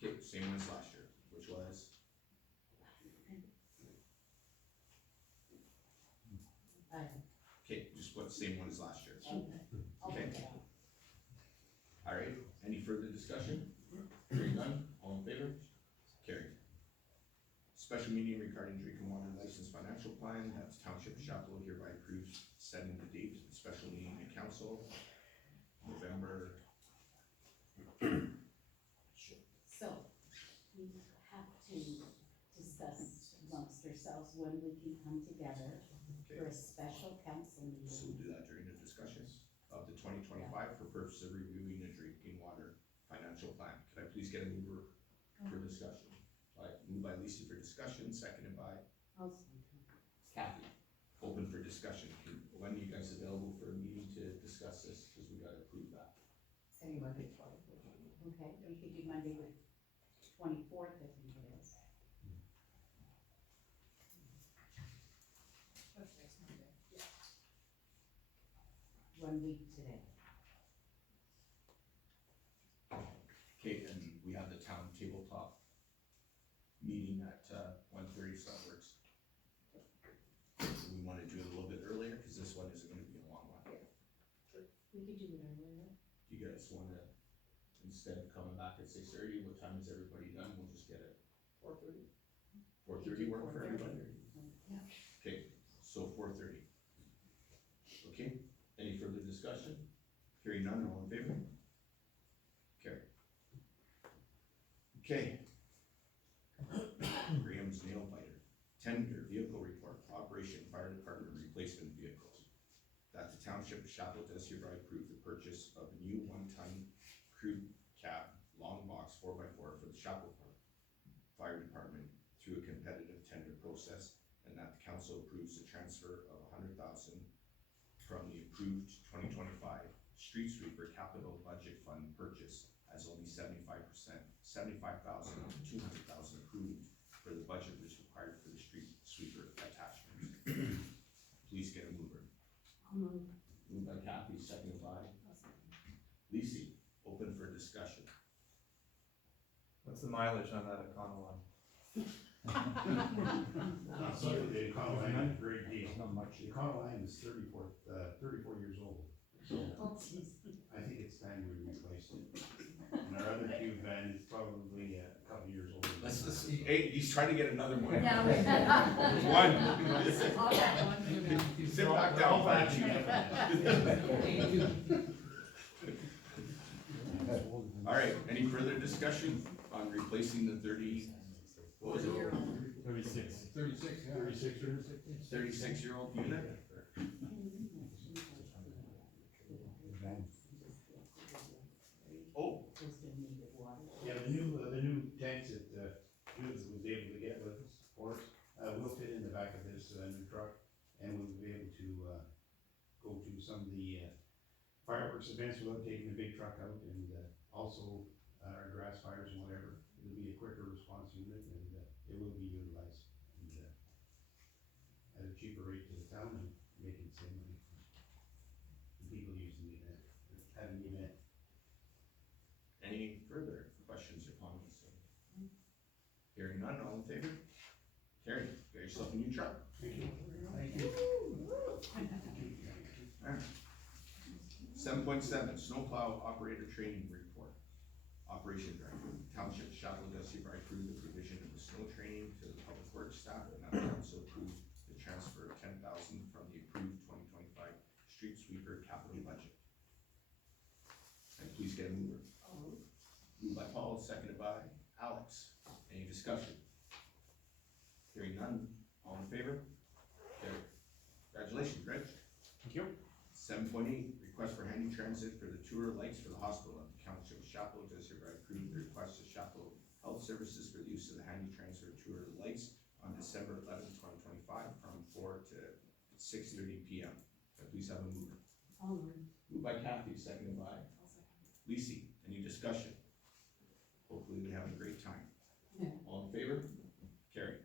Okay, same ones last year, which was? Okay, just put same one as last year. Okay. Alright, any further discussion? Hearing none, all in favor? Carried. Special meeting regarding drinking water license financial plan, that's Township of Chapleau hereby approves setting the date, special meeting in council, November to discuss amongst ourselves when we can come together for a special council So meeting. we'll do that during the discussions of the 2025 for purpose of reviewing the drinking water financial plan. Could I please get a mover for discussion? Moved by Lisa for discussion, seconded by Kathy. Open for discussion. When are you guys available for a meeting to discuss this? Because we gotta approve that. Any Monday, Okay, we could do Monday the 24th, I think it is. That's next Monday. 1 week today. Okay, and we have the town tabletop meeting at 1:30, so that works. We wanna do it a little bit earlier, cause this one isn't gonna be a long one. We could do it earlier. Do you guys wanna, instead of coming back at 6:30, what time is everybody done? We'll just get it. 4:30. 4:30 work for 4:30. everybody? Okay, so 4:30. Okay, any further discussion? Hearing none, all in favor? Carry. Okay. Graham's nail biter, tender vehicle report, operation fire department replacement vehicles. That the township of Chapleau does hereby approve the purchase of a new one-ton crew cab long box 4x4 for the Chapleau Fire Department through a competitive tender process, and that the council approves the transfer of $100,000 from the approved 2025 street sweeper capital budget fund purchase, as only 75%, 75,000 of the 200,000 approved for the budget was required for the street sweeper attachment. Please get a mover. Moved by Kathy, seconded by Lisi. Open for discussion. What's the mileage on that Econoline? So the Econoline is a great deal. Not much. The Econoline is 34 years old, so I think it's time we replaced it. And our other cube van is probably a couple years old. Hey, he's trying to get another one. Yeah. One. I'll have one. Sit back down, All fire back chief. All right, any further discussion on replacing the 30, what was it? 36. 36-year-old unit? Oh, Yeah, the new tanks that, Judith was able to get with us, for us, will fit in the back of this, new truck, and we'll be able to, go to some of the, fireworks events without taking the big truck out, and, also, our grass fires and whatever. It'll be a quicker response unit, and, it will be utilized, and, at a cheaper rate to the town, and making the same money for the people using the event, having the event. any further questions or comments? Hearing none, all in favor? Carry, get yourself a new truck. Thank you. Alright. 7.7, snowplow operator training report. Operation Director, Township of Chapleau does hereby approve the provision of the snow training to the public works staff, and that the council approve the transfer of $10,000 from the approved 2025 street sweeper capital budget. And please get a mover. Moved by Paul, seconded by Alex. Any discussion? Hearing none, all in favor? Carried. Congratulations, Reg. Thank you. 7.8, request for handy transit for the tour lights for the hospital. The Township of Chapleau does hereby approve the request of Chapleau Health Services for the use of the handy transfer tour lights on December 11, 2025 from 4 to 6:30 p.m. Please have a mover. Moved by Kathy, seconded by Lisi. Any discussion? Hopefully we have a great time. All in favor? Carry.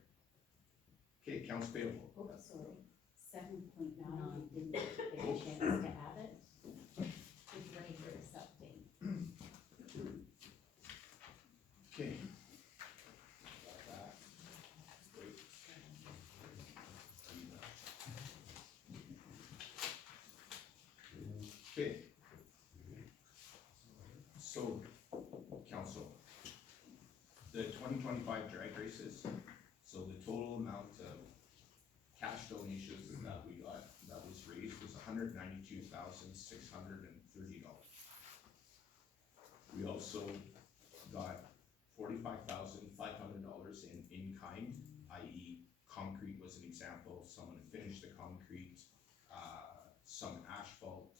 Okay, accounts payable. Oh, sorry, 7.9, we didn't get a chance to add it. It's ready for accepting. Okay. Got that. Great. Okay. So, council, the 2025 drag races, so the total amount of cash donations that we got, that was raised, was $192,630. We also got $45,500 in example, someone finished the concrete, some asphalt,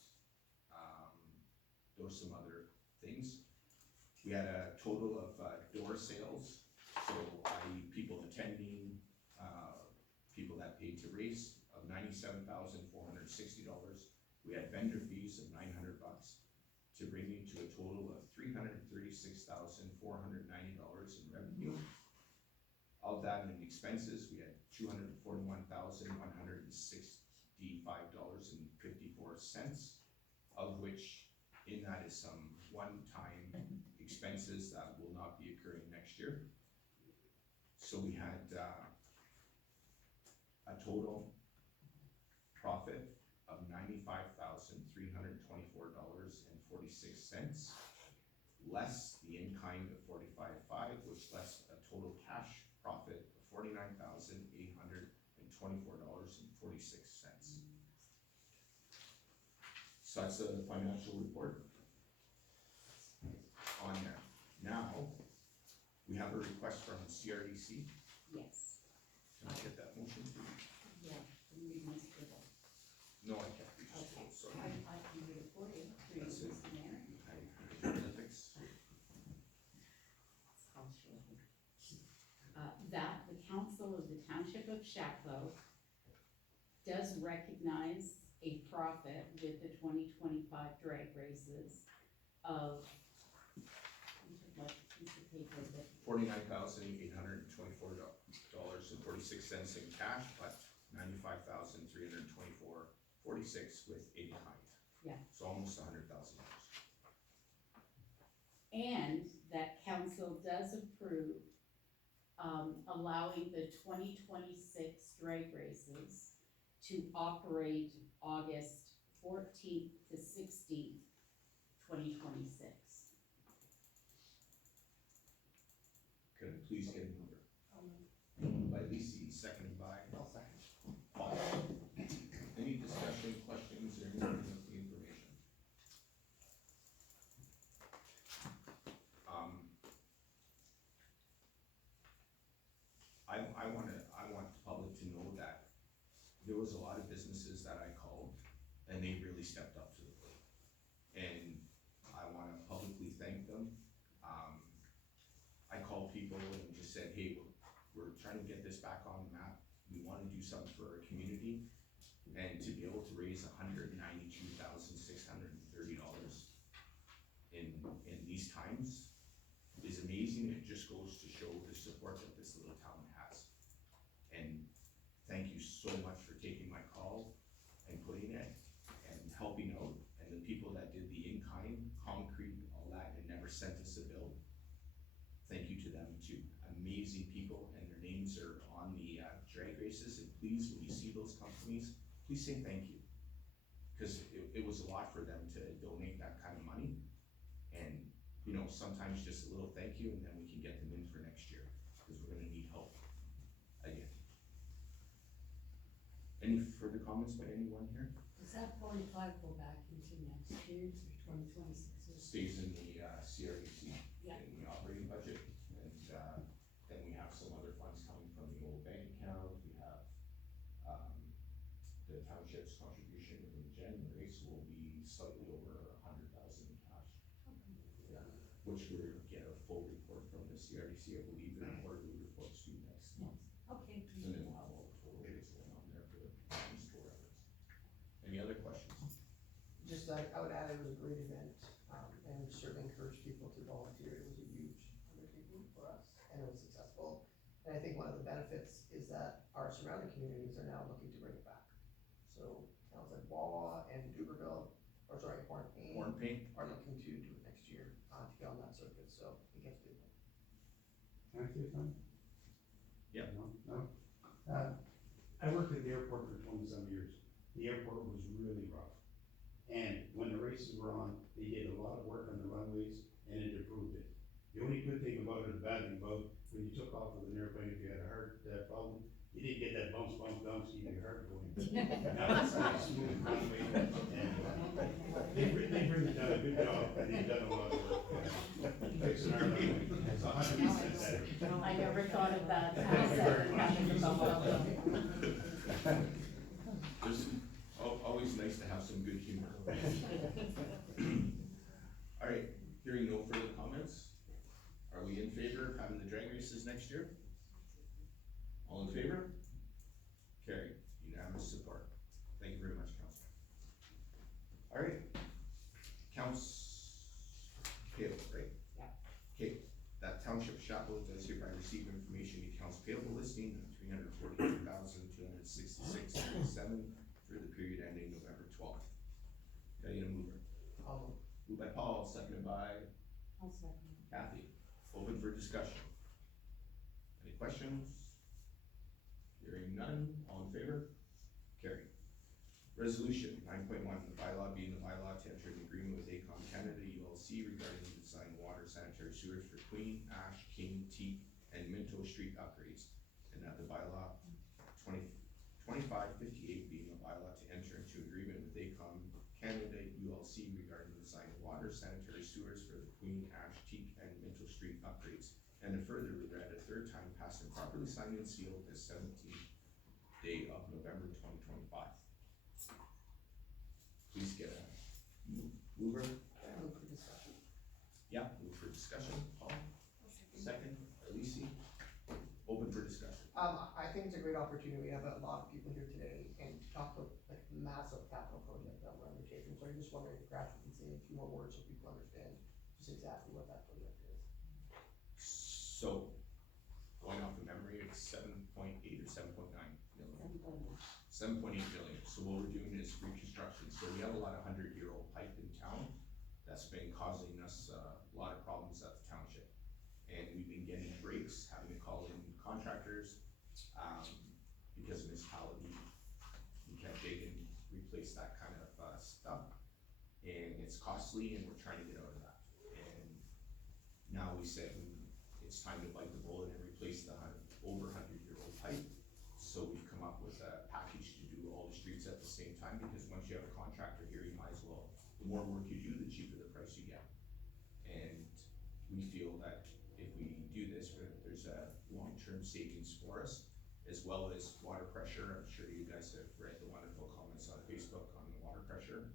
there was some other things. We had a total of, door sales, so i.e. people attending, people that paid to race, of $97,460. We had vendor fees of $900 to bring you to a total of $336,490 in revenue. Of that in expenses, we had $241,165.54, of which in that is some one-time expenses that will not be occurring next year. So we had a total profit of $95,324.46, less the in-kind of $45,500, which less a total cash profit of $49,824.46. So that's the financial report on there. Now, we have a request from CRDC. Yes, Can I get that motion, please? yeah, read Mr. Wolf. No, I can't reach this Okay, one, so. I can read it for you, through That's it. Mr. Mayor. Olympics. I'll show you. That the council of the township of Chapleau does recognize a profit with the 2025 drag races of, like, piece of paper that, $49,824.46 in cash, but $95,324.46 with 80 kind. Yeah. So almost $100,000. and that council does approve allowing the 2026 drag races to operate August 14th to 16th, 2026. Could I please get a number? By Lisi, seconded by? I'll second. Paul. Any discussion, questions, or anything with the information? I want the public to know that there was a lot of businesses that I called, and they really stepped up to the plate. And I wanna publicly thank them. I called people and just said, hey, we're trying to get this back on the map. We wanna do something for our community. And to be able to raise $192,630 in these times is amazing. It just goes to show the support that this little town has. And thank you so much for taking my call and putting it and helping out. And the people that did the in-kind, concrete, all that, and never sent us a bill, thank you to them too. Amazing people, and their names are on the drag races. And please, when you see those companies, please say thank you. Because it was a lot for them to donate that kind of money. And, you know, sometimes just a little thank you, and then we can get them in for next year, because we're gonna need help again. Any further comments by anyone here? Does that 45 go back into next year, for 2026? Stays in the CRDC, Yeah. in the operating budget, and then we have some other funds coming from the old bank account. We have the township's contribution in January, so we'll be slightly over 100,000 in cash. Yeah, which we'll get a full report from the CRDC, I believe, the quarterly reports due next month. Okay. And then we'll have all the total rates going on there for the store reference. Any other questions? Just, I would add, it was a great event, and certainly encourage people to volunteer. It was a huge undertaking for us, and it was successful. And I think one of the benefits is that our surrounding communities are now looking to bring it back. So towns like Wawa and Duberville, Horn Pain, are looking to do it next year, to get on that circuit, so it gets people. Can I say something? Yeah. No? I worked at the airport for 27 years. The airport was really rough. And when the races were on, they did a lot of work on the runways, and it improved it. The only good thing about it, or bad thing about, when you took off with an airplane, if you had a heart problem, you didn't get that bounce, keep your heart going. Now it's nice, smooth runway, and they've really done a good job, and they've done a lot of work fixing our runway. It's 100% better. I never thought of that Thank you very concept, much. having the bubble. Just, always nice to have some good humor. Alright, hearing no further comments, are we in favor of having the drag races next year? All in favor? Carried, unanimous support. Thank you very much, Council. Alright, payable, right? Yeah. Okay, that Township of Chapleau does hereby receive information accounts payable listing of $342,266.37 for the period ending November 12th. Got a mover? Moved by Paul, seconded by I'll second. Kathy. Open for discussion. Any questions? Hearing none, all in favor? Carried. Resolution 9.1, the bylaw being the bylaw to enter an agreement with Acom Canada ULC regarding the design of water sanitary sewers for Queen, Ash, King, Teak, and Minto Street upgrades. And that the bylaw 2558 being a bylaw to enter into agreement with Acom Canada ULC regarding the design of water sanitary sewers for the Queen, Ash, Teak, and Minto Street upgrades. And to further be read a third time, passed and properly signed and sealed this 17th day of November 2025. Please get a mover. Move for discussion. Yeah, move for discussion. Paul, second. Elise, open for discussion. I think it's a great opportunity. We have a lot of people here today and talk about like massive capital project that we're undertaking. So I'm just wondering if perhaps we can say a few more words so people understand just exactly what that project is. So, going off of memory, it's 7.8 or 7.9 million. 7.8 million. So what we're doing is reconstruction. So we have a lot of 100-year-old pipe in town that's been causing us a lot of problems at the township. And we've been getting breaks, having to call in contractors, because municipality, we can't dig and replace that kind of stuff. And it's costly and we're trying to get out of that. And now we said it's time to bite the bullet and replace the over 100-year-old pipe. So we've come up with a package to do all the streets at the same time, because once you have a contractor here, you might as well, the more work you do, the cheaper the price you get. And we feel that if we do this, there's a long-term savings for us, as well as water pressure. I'm sure you guys have read the wonderful comments on Facebook on the water pressure.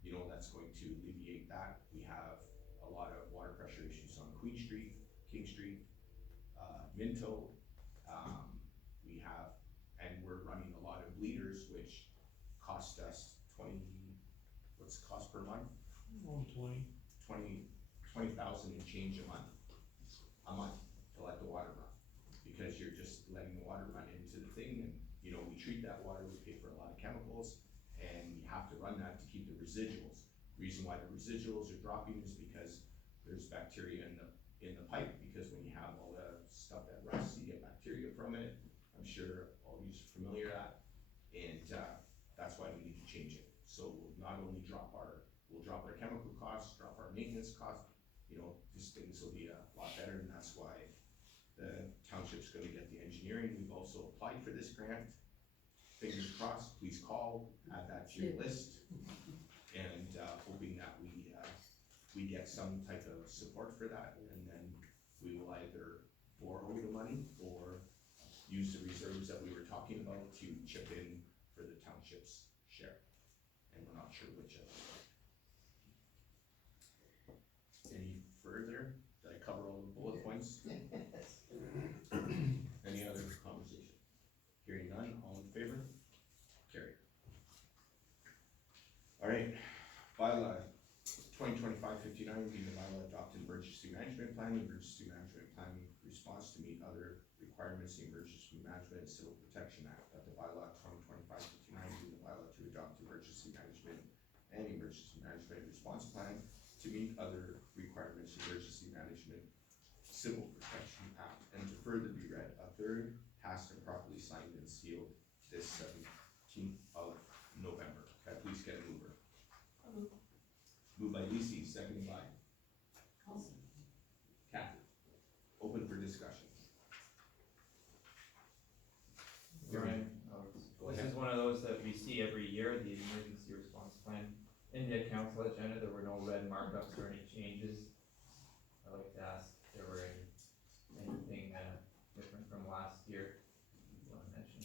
You know, that's going to alleviate that. We have a lot of water pressure issues on Queen Street, King Street, Minto. We have, and we're running a lot of bleeders, which cost us 20, what's the cost per month? 120. 20,000 and change a month to let the water run. Because you're just letting the water run into the thing, and you know, we treat that water, we pay for a lot of chemicals, and you have to run that to keep the residuals. Reason why the residuals are dropping is because there's bacteria in the pipe, because when you have all the stuff that rusts, you get bacteria from it. I'm sure all of you are familiar with that, and that's why we need to change it. So we'll not only we'll drop our chemical costs, drop our maintenance costs, you know, just things will be a lot better, and that's why the township's gonna get the engineering. We've also applied for this grant. Fingers crossed, please call, add that to your list, and hoping that we get some type of support for that, and then we will either borrow the money or use the reserves that we were talking about to chip in for the township's share, and we're not sure which of them. Any further? Did I cover all the bullet points? Any other conversation? Hearing none, all in favor? Carried. Alright, bylaw 2025-59 being the bylaw adopted emergency management plan. Emergency management plan response to meet other requirements of the Emergency Management and Civil Protection Act. That the bylaw 2025-59 being the bylaw to adopt emergency management and emergency management response plan to meet other requirements of Emergency Management Civil Protection Act, and to further be read a third, passed and properly signed and sealed this 17th of November. Can I please get a mover? Moved by Lisi, seconded by Kathy. Open for discussion. Brian, Go this ahead. is one of those that we see every year, the emergency response plan. In the council agenda, there were no red markups or any changes. I'd like to ask if there were anything different from last year you want to mention.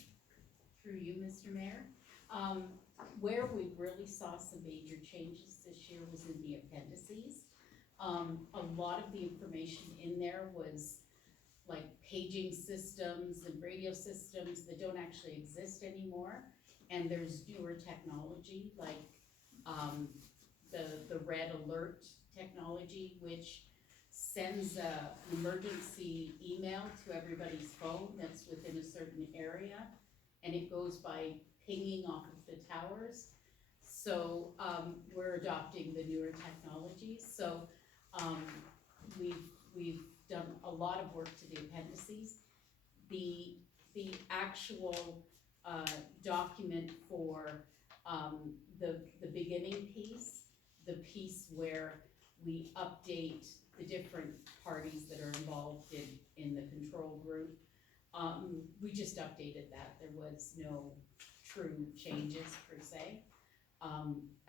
through you, Mr. Mayor. Where we really saw some major changes this year was in the appendices. A lot of the information in there was like paging systems and radio systems that don't actually exist anymore. And there's newer technology like the red alert technology, which sends an emergency email to everybody's phone that's within a certain area, and it goes by pinging off of the towers. So we're adopting the newer technologies. So we've done a lot of work to the appendices. The actual document for the beginning piece, the piece where we update the different parties that are involved in the control group, we just updated that. There was no true changes per se.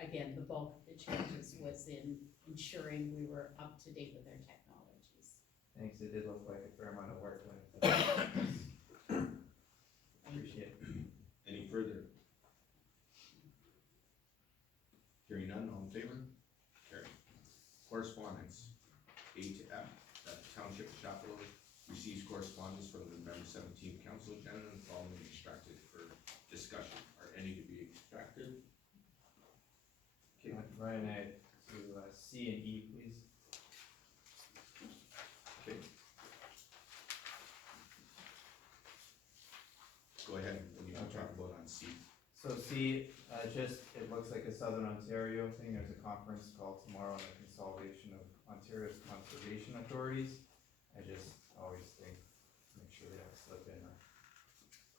Again, the bulk of the changes was in ensuring we were up to date with our technologies. Thanks, it did look like a fair amount of work went into it. Appreciate it. Any further? Hearing none, all in favor? Carried. Correspondence, A to F, that the Township of Chapleau receives correspondence from the November 17th council agenda and the following extracted for discussion. Are any to be extracted? Okay, Ryan, to C and E, please. okay. Go ahead, when you talk about on C. So C, it looks like a Southern Ontario thing, there's a conference called tomorrow on the consolidation of Ontario's conservation authorities. I just always think, make sure we don't slip in a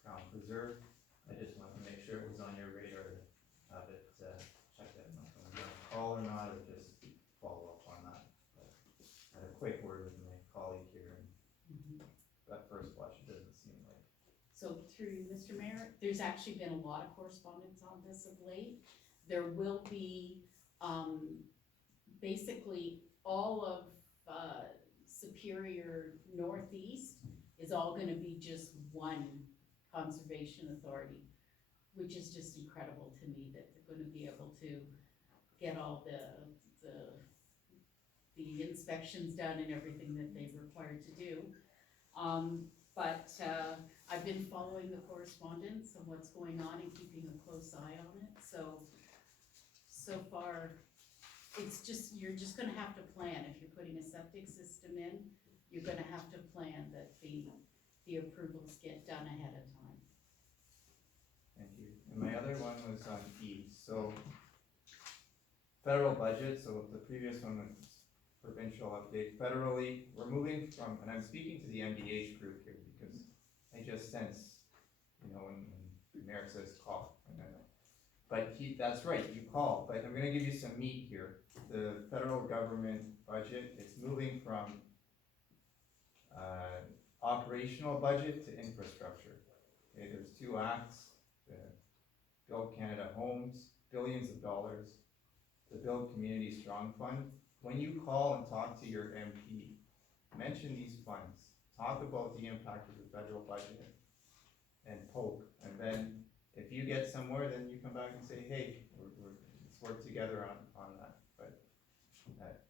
Crown Preserve. I just wanted to make sure it was on your radar to have it, check that out, if I'm gonna call or not, or just follow up on that. But I had a quick word with my colleague here, and at first blush, it doesn't seem like. So through you, Mr. Mayor, there's actually been a lot of correspondence on this of late. There will be, basically all of, Superior Northeast is all gonna be just one conservation authority, which is just incredible to me that they're gonna be able to get all the inspections done and everything that they're required to do. But I've been following the correspondence and what's going on and keeping a close eye on it, so far, you're just gonna have to plan. If you're putting a septic system in, you're gonna have to plan that the approvals get done ahead of time. Thank you. And my other one was on E, so federal budget, so the previous one was provincial update. Federally, we're moving from, and I'm speaking to the MDH group here because I just sense, when the mayor says call, and then, but that's right, you call, but I'm gonna give you some meat here. The federal government budget, it's moving from operational budget to infrastructure. Okay, there's two acts, the Build Canada Homes, billions of dollars, the Build Community Strong Fund. When you call and talk to your MP, mention these funds, talk about the impact of the federal budget and poke, and then if you get somewhere, then you come back and say, hey, let's work together on that. But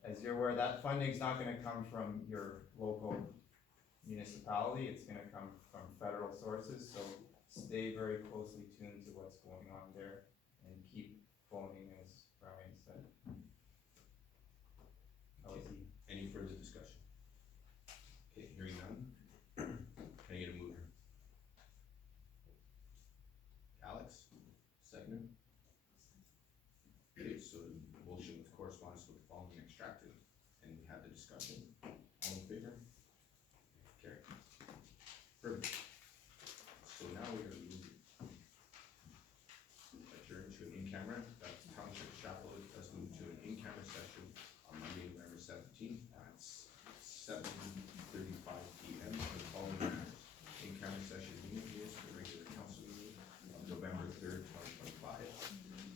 as you're aware, that funding's not gonna come from your local municipality, it's gonna come from federal sources, so stay very closely tuned to what's going on there and keep phoning, as Brian said. Any further discussion? Okay, hearing none. Can I get a mover? Alex, second. Okay, so motion with correspondence with the following extracted, and we had the discussion. All in favor? Carried. Perfect. So now we are moving. Adjourn to an in-camera. That Township of Chapleau does move to an in-camera session on Monday, November 17th at 7:35 p.m. for the following matters. In-camera session meeting is for the regular council meeting of November 3rd, 2025.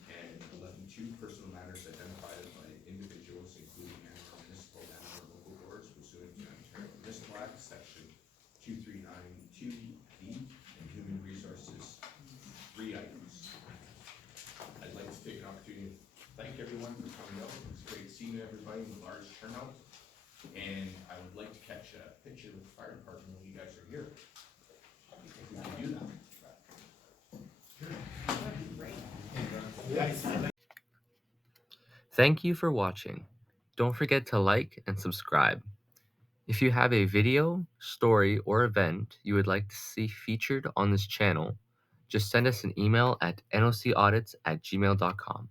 And 11.2, personal matters identified by individuals, including and/or municipal and/or local boards pursuant to Ontario Municipal Act, Section 2392 thank everyone for coming out. It was great seeing everybody in the large turnout. And I would like to catch a picture with the fire department when you guys are here. We can do that. Thank you for watching. Don't forget to like and subscribe. If you have a video, story, or event you would like to see featured on this channel, just send us an email at nocaudits@gmail.com.